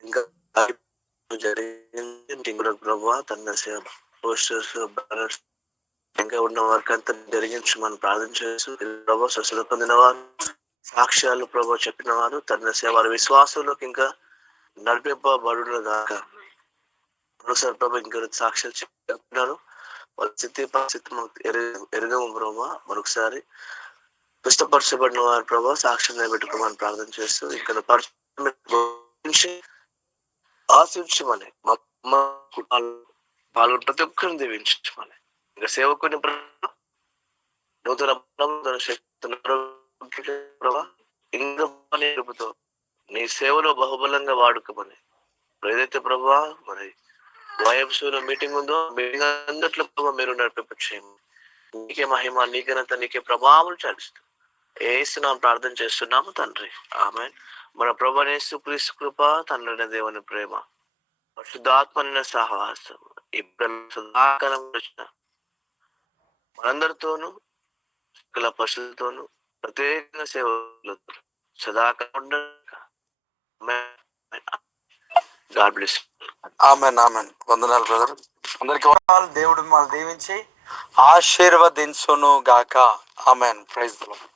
ఇంకా జరిగింది ప్రభా తన సేవ పోస్టర్స్, బ్యానర్స్ ఇంకా ఉన్న వర్క్ అంతా జరిగించమని ప్రార్థన చేస్తూ ప్రభా స్వస్థత పొందిన వారు, సాక్ష్యాలు ప్రభా చెప్పిన వారు, తన సేవ వారి విశ్వాసంలోకి ఇంకా నడిపింపబడును దాకా ఒకసారి ప్రభా ఇంకా సాక్ష్యాలు చెప్పినారు. వాళ్ళ స్థితి పరిస్థితి ఎరగము ప్రభా. మరొకసారి పుష్టపరచబడిన వారు ప్రభా సాక్ష్యం నిలబెట్టుకోమని ప్రార్థన చేస్తూ ఇక్కడ ఆశించమని పాల్గొని ప్రతి ఒక్కరిని దీవించమని. ఇంకా సేవకుని నూతన శక్తితో నీ సేవలో బహుబలంగా వాడుకోమని. ఏదైతే ప్రభా మరి YMCలో మీటింగ్ ఉందో మీటింగ్ అందట్లో ప్రభావ మీరు నడిపించేయండి. నీకే మహిమ, నీ ఘనత, నీకే ప్రభావం చాలిస్తూ ఏసునామమున ప్రార్థన చేస్తున్నాము తండ్రి. ఆమేన్. మన ప్రభువైన యేసుక్రీస్తు కృప, తండ్రి దేవుని ప్రేమ, పరిశుద్ధాత్మ సహవాసం సదాకాలం వచ్చిన మనందరితోనూ సకల పశువులతోనూ ప్రత్యేకంగా సేవలతో సదాకాలం. God bless. Amen amen. వందనాలు బ్రదర్. అందరికి వందనాలు. దేవుడు మిమ్మల్ని దీవించి ఆశీర్వదించును గాక. ఆమెన్. Praise the lord.